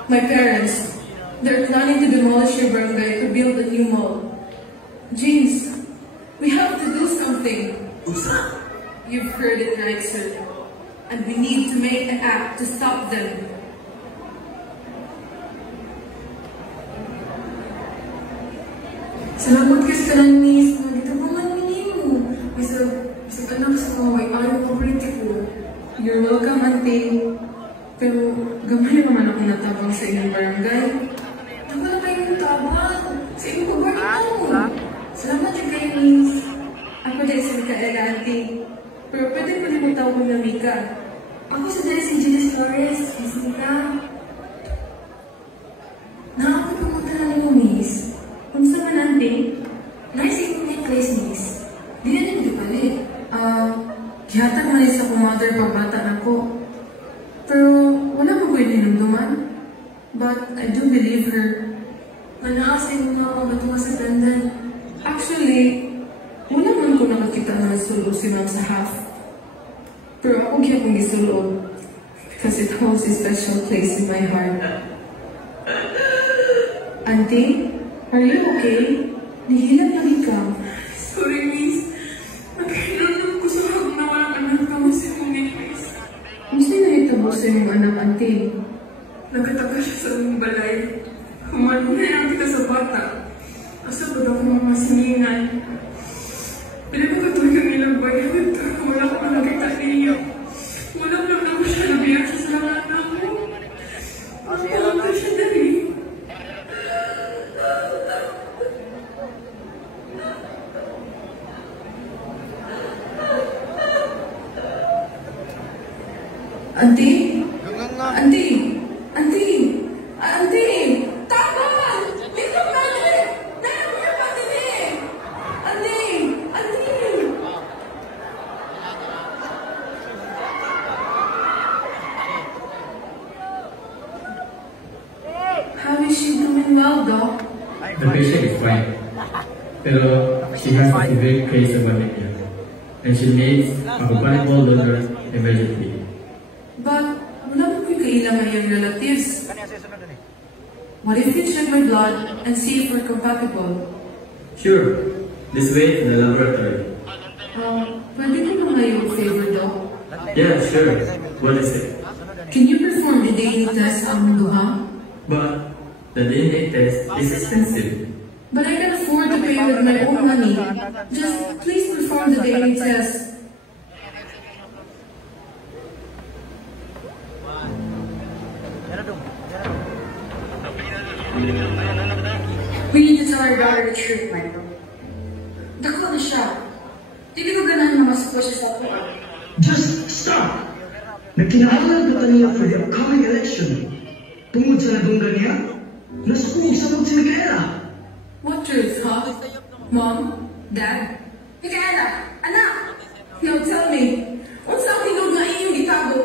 My parents, they're planning to demolish your barangay to build a new mall. James, we have to do something. Usa? You've heard it right, sir. And we need to make an act to stop them. Salamat ka sa kanan, miss. Magitabangan mo. Isa anak sa kaway, ayaw ko politiko. You're welcome, auntie. Pero gamay naman ako natabang sa inyong barangay. Naman na kayong tabang. Sa iyong paborito. Salamat yung kayo, miss. Ako dahil si Micaela, auntie. Pero pwede ko rin mo tawag na Mika. Ako sa dahil si Julius Flores, miss Mika. Nakakapunta na ni mo, miss. Kung saan man, auntie? Nice yung necklace, miss. Di na nang dipalit. Gihatag man sa kong mother pagbata na ko. Pero wala mo ko ininumduman. But I do believe her. Manaasin mo na ako matunga sa dandan. Actually, wala man ko nakakita na nasulo si ma'am sa half. Pero ako kaya kong isulo. Because it holds a special place in my heart. Auntie, are you okay? Nihilap na ikaw. Sorry, miss. Nakikiramdam ko sa hag na wala ka nagtawas yung necklace. Gusto na itabo sa iyong anak, auntie. Nagkataga siya sa aming balay. Humano na lang kita sa bata. Asa ba daw kung masiningan? Pwede ba katuloy nilang bayan? Wala ko pa nakita niya. Wala lang na ko siya nabiyak sa salamat na ako. Wala ka siya dali. Auntie? Auntie? Auntie? Auntie? Tama! Dito ka din! Nanabuyo ka din eh! Auntie! Auntie! How is she doing well, Doc? The patient is fine. Pero she has a severe case of anemia. And she needs a compatible donor immediately. But wala mo ko'y kailangan yung relatives. What if you check my blood and see if we're compatible? Sure. This way to the laboratory. Pwede ko naman yung favor, Doc? Yeah, sure. What is it? Can you perform a DNA test on duha? But the DNA test is expensive. But I can afford to pay with my own money. Just please perform the DNA test. We need to tell our daughter the truth, Michael. Dako na siya. Hindi ko ganahan na masukwa siya sa ako. Just stop! Nagkinahanglan pa niya for the upcoming election. Tungod sa nadunggan niya, nasukuog sa mong si Micaela. What truth, huh? Mom? Dad? Micaela! Anak! Now tell me, what's ang tinog na inyong gitago?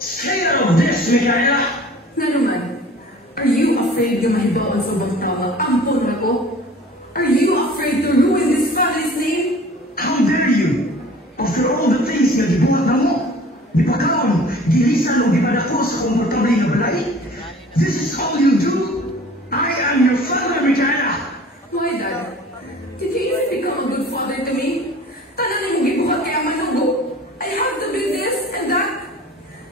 Stay out of this, Micaela! Na naman, are you afraid na mahibawan sa bang tawag? Ampon na ko? Are you afraid to ruin this family's name? How dare you? After all the things nga gibuhat na mo, di pa kaon, gilisan o gipadako sa komportable nga balay. This is all you do? I am your father, Micaela! Why, Dad? Did you even become a good father to me? Talagang mong gibuhat kaya manugo. I have to do this and that.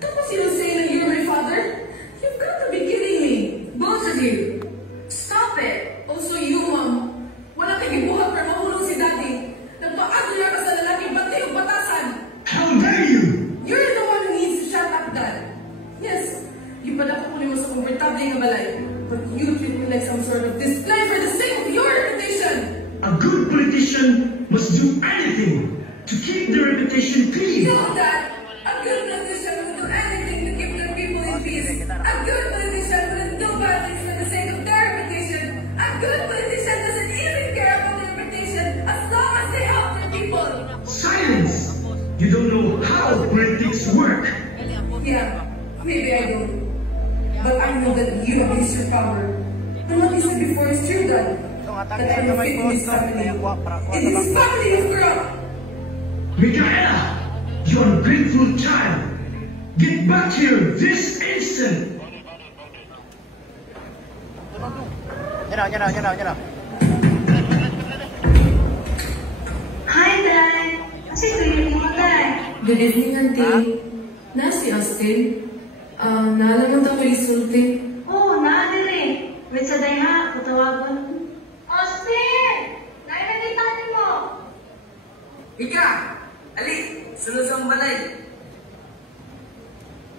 Tapos you say that you're my father? You've got to be kidding me. Both of you. Stop it. Also you, Mom. Wala kang gibuhat para mahulog si Daddy. Nagpa-agler ka sa lalaking bantay o batasan. How dare you? You're the one who needs to shut up, Dad. Yes, you pala ko mo sa komportable nga balay. But you treat me like some sort of display for the sake of your reputation. A good politician must do anything to keep the reputation clean. No, Dad. A good politician will do anything to keep their people in peace. A good politician will do bad things for the sake of their reputation. A good politician doesn't even care about their reputation as long as they help their people. Silence! You don't know how politics work. Yeah, maybe I don't. But I know that you abuse your power. And what you said before is true, Dad. That I'm a fit in this family. In this family of corrupt. Micaela, you're a grateful child. Get back here this instant. Yan na. Hi, Dad! Kasi tuloy mo, Dad. Good evening, Auntie. Na si Austin. Naalaman daw ko isulti. Oo, naadili. Wait sa dayha, katawagan. Austin! Nainanitanin mo! Ika! Ali! Sunod sa balay!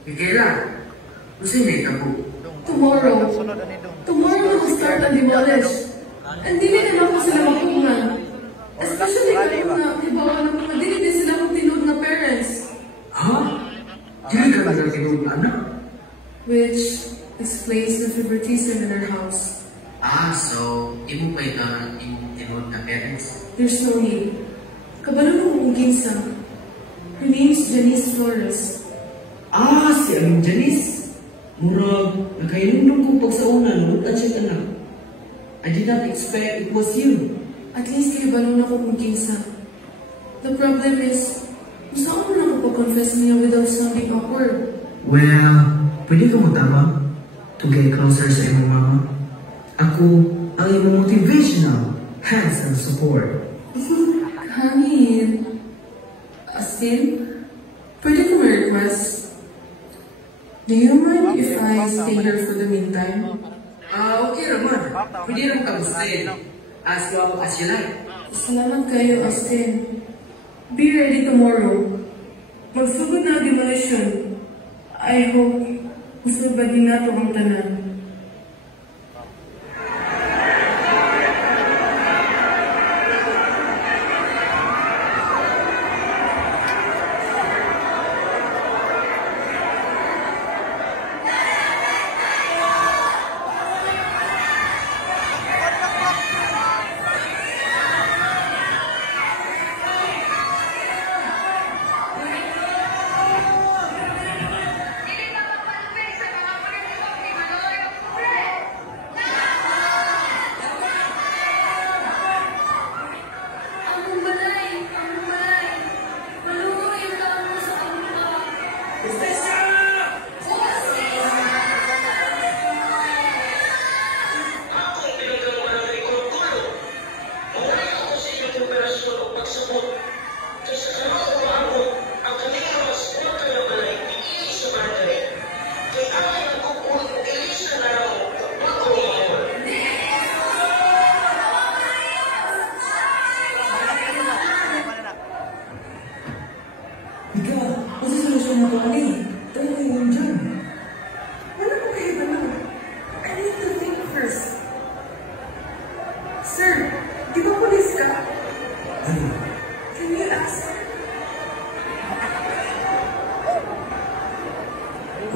Micaela! Gusto niya ka po? Tomorrow will start and demolish. And dili na ako sila mapungan. Especially kung ibawa na kung dili din sila kung tinud na parents. Ha? Dili ka lang tinud na anak? Which explains the favoritism in our house. So, imo pa ika imong tinud na parents? There's no need. Kabalo mo kung kinsa. Her name is Janice Flores. Si Aling Janice. Murag, nakainundong kong pagsaunan, nutan siya anak. I did not expect it was you. At least kabalo na ko kung kinsa. The problem is, saan mo na ako pag-confess niya without sounding awkward? Well, pwede ka matama to get closer sa imong mama. Ako ang imong motivational hands and support. Hangin. Austin, pwede ko ma-request? Do you mind if I stay here for the meantime? Okay naman. Pwede naman ka stay. As long as you like. Salamat kayo, Austin. Be ready tomorrow. Magsugod na demolition. I hope usod ba din nato ang tanan.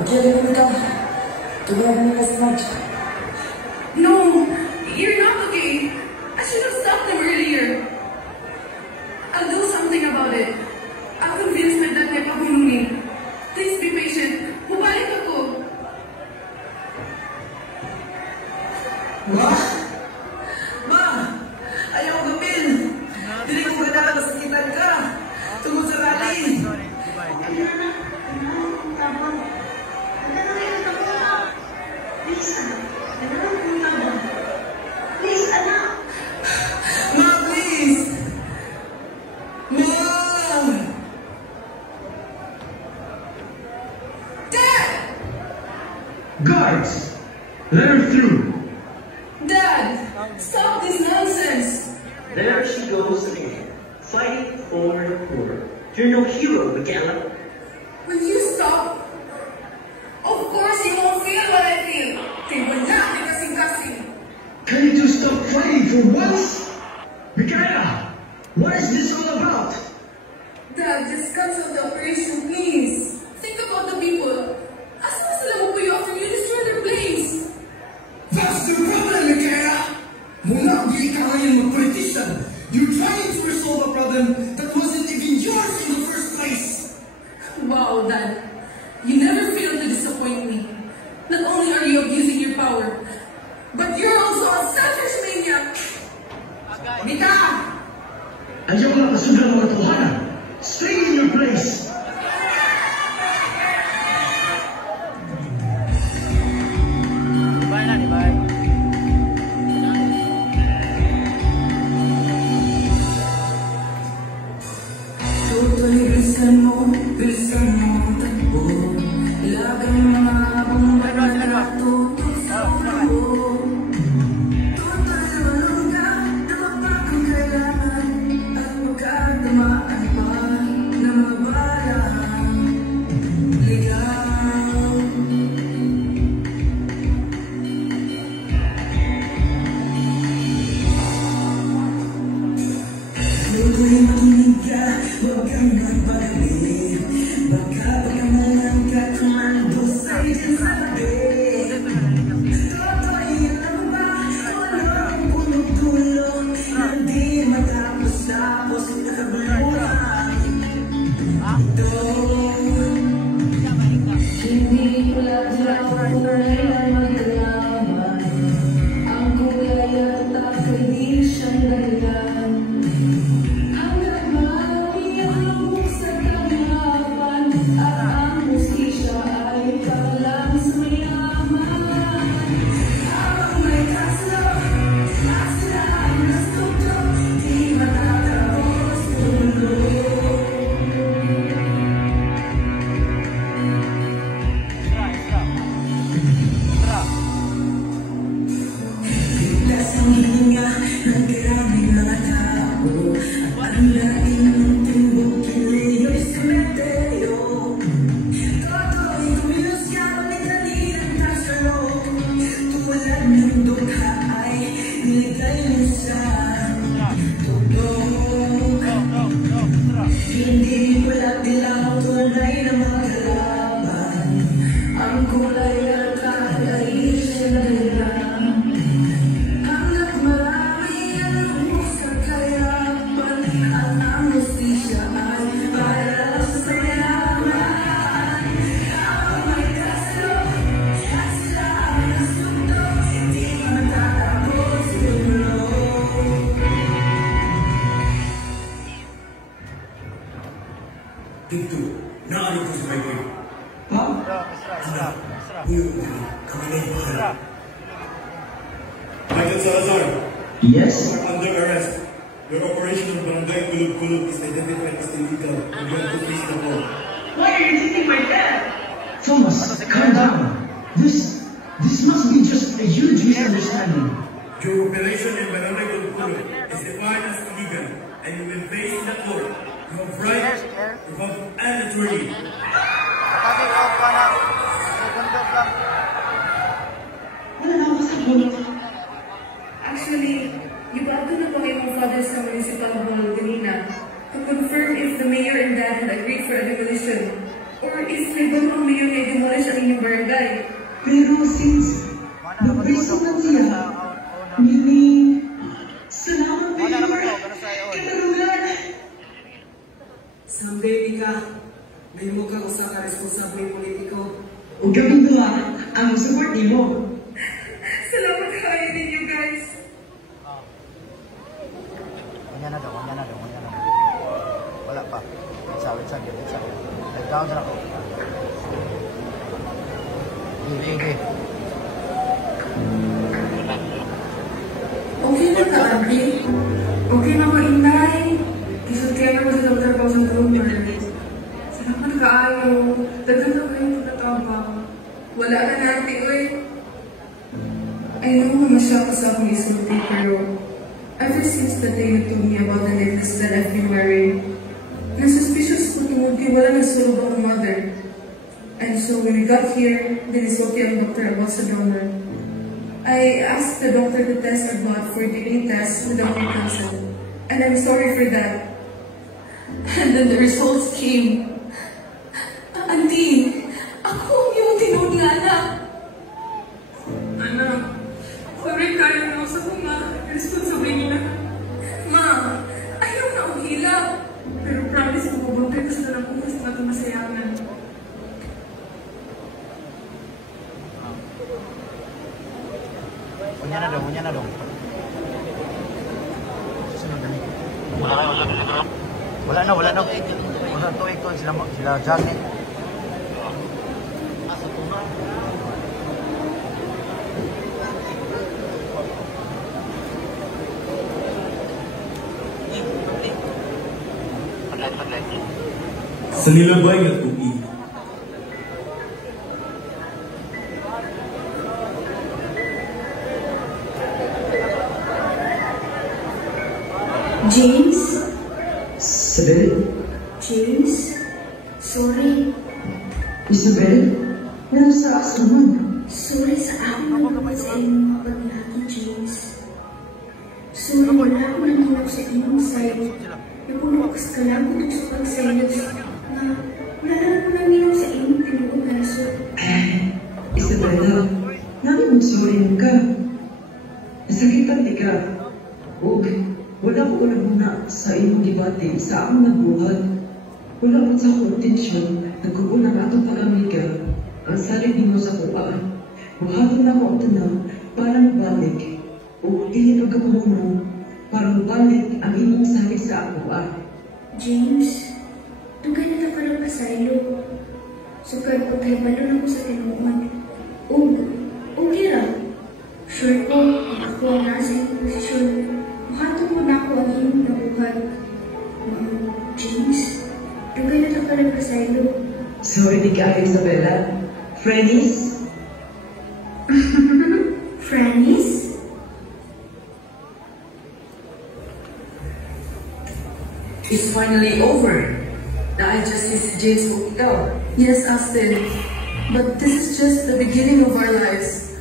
Magkailan ka? Tulad mo last night. No, you're not okay. I should have stopped them earlier. I'll do something about it. I'll convince my dad na pahulungin. Please be patient. Bubalik ako. Ma! Ma! Ayaw gawin! Dili ko ganahan na sakitan ka! Tungkol sa rally! Please, anak. Ma, please! Ma! Dad! Guards! Let her through! Dad! Stop this nonsense! There she goes again, fighting for the poor. You're no hero, Miguel. Will you stop? Of course you won't feel what I feel. Kay wala ka kasing-kasing. Can you two stop fighting for once? Michaela! What is this all about? Dad, just cancel the operation, please. Think about the people. Asa na sila mapuyo after you destroy their place? That's the problem, Michaela! Mula hindi ka ngayon mag-politician. You're trying to resolve a problem that wasn't even yours in the first place. Wow, Dad. You never fail to disappoint me. Not only are you abusing your power, but you're also a selfish maniac. Mika! Ayaw na pasugan mga tuhanan. Stay in your place! Totally bilisan mo ang takbo. Lagang mga bomba na natutok sa ulo. Totally walong ka, napapak ang kailangan. At magkatamaan pa na mabayan. Ligaw. Luloy makinig ka, huwag kang magpagalit. Baka pagkamalang ka kumando sa'yo dyan sa tabi. Totoo yan ba? Walang punong-tulong na di matapos-tapos nakabuluhan. Ito hindi pala dyan kulay ang maglaman. Ang kulay at takay di siyang dahilan. Hindi pala dilaw tunay na magkalaban. Ang kulay at takay siya na nilang. Hanggat marami ang lubos sa kahirapan. At ang hustisya ay para sa mayaman. Habang may kaso at sila ang nasunod, hindi matatapos yung loob. Pintu, naarito sa may kayo. Michael Salazar, Yes? you are under arrest. Your operation on Barangay Kulub-Kulub is identified as illegal and you have to face the law. Why are you hitting my dad? Thomas, calm down. This must be just a huge misunderstanding. Your operation in Barangay Kulub-Kulub is defined as illegal and you will face the court. You have right, you have an attorney. Actually, ibato na po kayong father sa municipal hall kanina to confirm if the mayor and dad had agreed for a demolition. Or if may bagong mayor na demolish ang inyong barangay. Pero since nag-preso man siya, meaning, salamat Mayor, katarungan. Someday, Mika, may mo ka usa ka responsable politiko. Huwag kami duha, ang support mo. Salamat kayo ninyo, guys. Wala na daw. Wala pa. Wait sa. Nag-down na ako. Hindi. Okay na ka, Abby. Okay na ko, Inay. Isot kayo mo sa Dr. Pausan Rumor. Salamat kaayo. Dagan na kayo pagkatabang. Wala na natin, uy. I know naman siya ka sa akong isulti, pero ever since the day you told me about the necklace that I've been wearing, nasuspicious ko tungod kay wala nagsulog ang mother. And so when we got here, dinisulti ang doctor about sa donor. I asked the doctor to test our blood for DNA tests without my consent. And I'm sorry for that. And then the results came. Auntie, ako yung tinood nga anak. Anak, sorry kayo na sa mga responsibility na. Ma, ayaw na ang hila. Pero promise mo, bantay ko sa lang kung gusto natin masayangan. Huwag na daw. Wala na. Wala tuig to sila Janet. Sa nilabay nga tuig, James? Isabel? James? Sorry. Isabel? Meron sa asaman. Sorry sa akin naman sa inyong paglaki, James. Sorry, wala ko nang sa inyong side. Napuno kas ka lang kung sa pag-sayos na wala na ko nang sa inyong pinuugaso. Isabella, namin mo sorry ka. Nasakitan di ka. Wala ko na muna sa inyong debate sa akong nabuhat. Wala ko sa akong intensyon, nagkukunan na itong pag-amiga. Ang salit mo sa kupaan. Buhaton na mo ito na para mabalik. O ilinag ako mo para mabalik ang imong salit sa ako. James, tugay na ka ng pasaylo. Sukar ko tayo pala na ko sa tinuuman. Okay lang. Sure ko, ako ang nasa iyong posisyon. Buhaton mo na ako ang iyong nabuhat. James, tugay na ka ng pasaylo. Sorry di ka, Isabella. Friendies? Friendies? It's finally over. Now I just see si James kung ikaw. Yes, Austin. But this is just the beginning of our lives.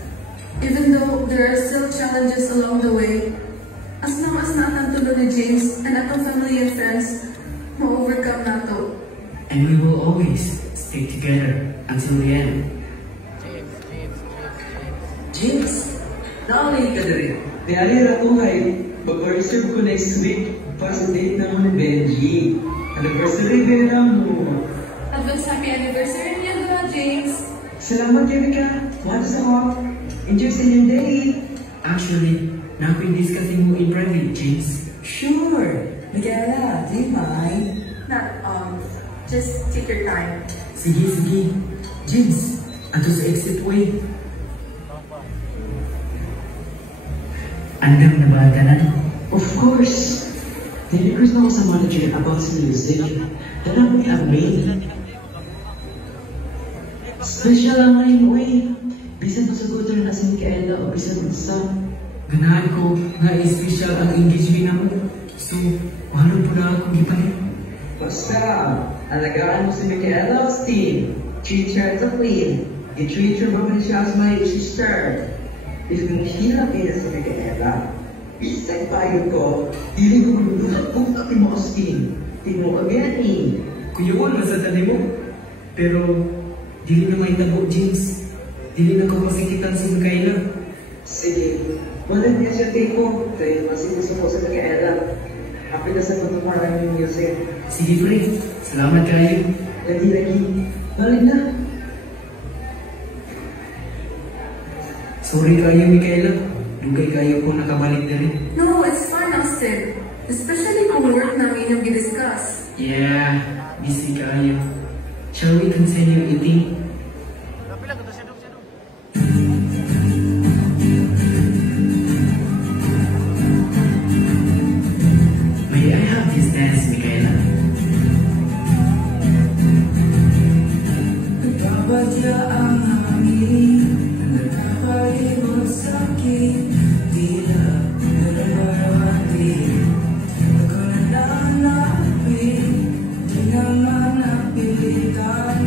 Even though there are still challenges along the way, as long as natang tulong ni James and atong family and friends, ma-overcome nato. And we will always stick together until the end. James, naulay ka na rin. Niyari ratuhay, mag-reserve ko next week para sa date naman ni Benji. Anniversary din lang mo. Advance happy anniversary niya doon, James. Salamat, Erika. Once ako. Enjoy sa inyong day. Actually, discussing mo in private, James. Sure. Miguela, do you mind? Not, just take your time. Sige. James, ato sa exit way. Andam na ba tanan? Of course. Nilikrus na ako sa manager about sa music. Alam mo ang mail. Special lang ngayon, uy. Bisan masagutan na si Micaela o bisan sa... Ganahan ko nga special ang engagement na mo. So, ano po na akong gipalit? Basta, alagaan mo si Micaela, Austin. Treat her as a queen. I-treat her naman siya as my sister. If hindi na pina si Micaela, isang payo ko, hindi ko malulat kung ating mo, Austin. Tingnan mo again, eh. Kuya Wal, masatali mo? Pero, dili na may tabo, James. Dili na ko masikitan si Mikaela. Sige, wala niya siya tipo. Kaya masigusto ko sa Mikaela. Happy na sa pagkumarang yung music. Sige, pre. Salamat kayo. Lagi. Balik na. Sorry kayo, Mikaela. Dugay kayo kung nakabalik na rin. No, it's fine, Austin. Especially kung work namin yung gidiscuss. Yeah, busy kayo. Shall we continue eating? May I have this dance, Mikaela? Nagkabadya ang hangin, nagkakalimot sa'kin, tila nalawawati. Ako na nanapin, di naman napilitan,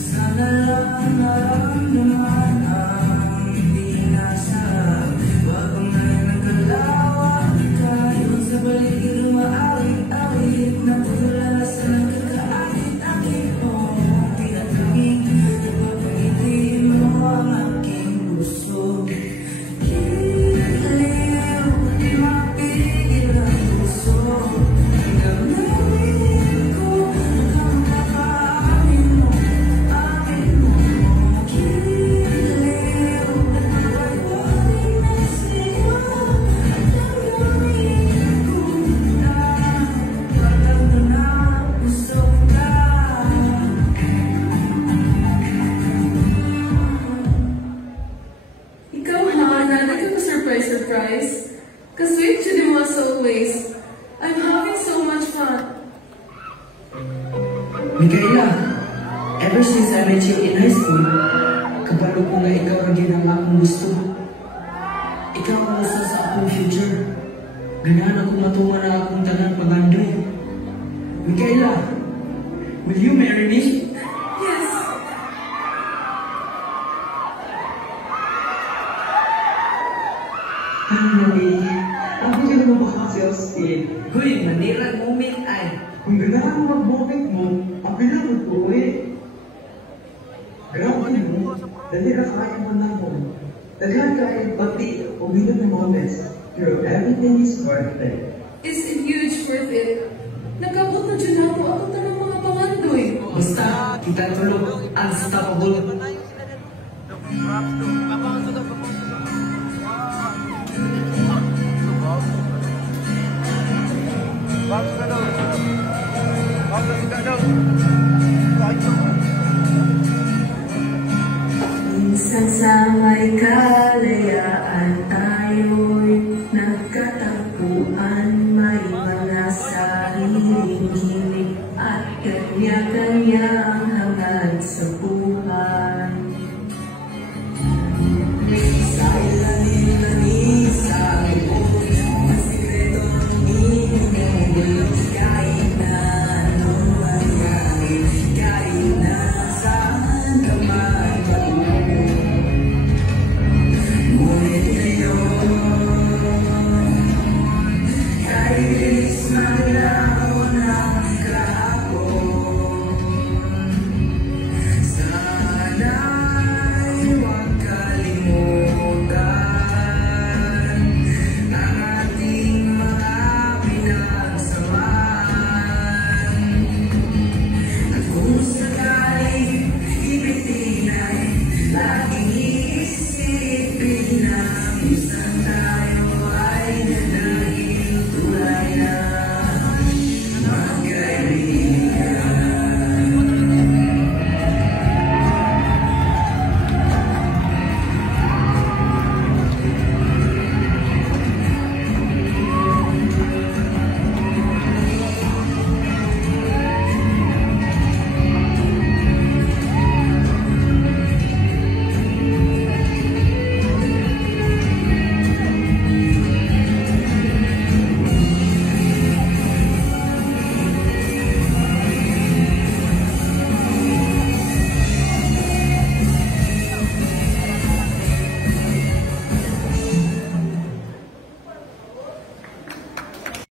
sana lang maramdaman ang binasa. Wag mo na nagkalawang tayo sa baligid umaawit-awit, naputula sa nagkakaakit-akit mo. Pinatanging napapangiti mo ang aking puso. Giliw, di mapigil ang puso. Damdamin ko ang kakaamin mo, amin mo. Giliw, napapagwaling na sa'yo. Damdamin ko na pagod na puso ka. Ikaw ha, nalagay ko surprise. Ka-sweet to them as always. I'm having so much fun. Mikaela, ever since I met you in high school, kabalo ko nga ikaw rin ang akong gusto. Ikaw ang usa sa akong future. Ganahan ako matungan ang akong tanan pagandoy. Mikaela, will you marry me? Yes. Ay, ako din naman baka si Austin. Huy, manirang moment ay. Kung ganahan mo mag-moment mo, apilabot ko eh. Grabe mo, dali ka kaya mo na mo. Daghan kaya pati o bilang ng moments. Pero everything is worth it. It's huge worth it. Nagabot na dyan ako ako tanong mga pangandoy. Basta, kita tulog, unstoppable. Minsan sa may kalayaan tayo'y nagkatagpuan, may mga sariling hilig at kanya-kanyang hangad sa buhay.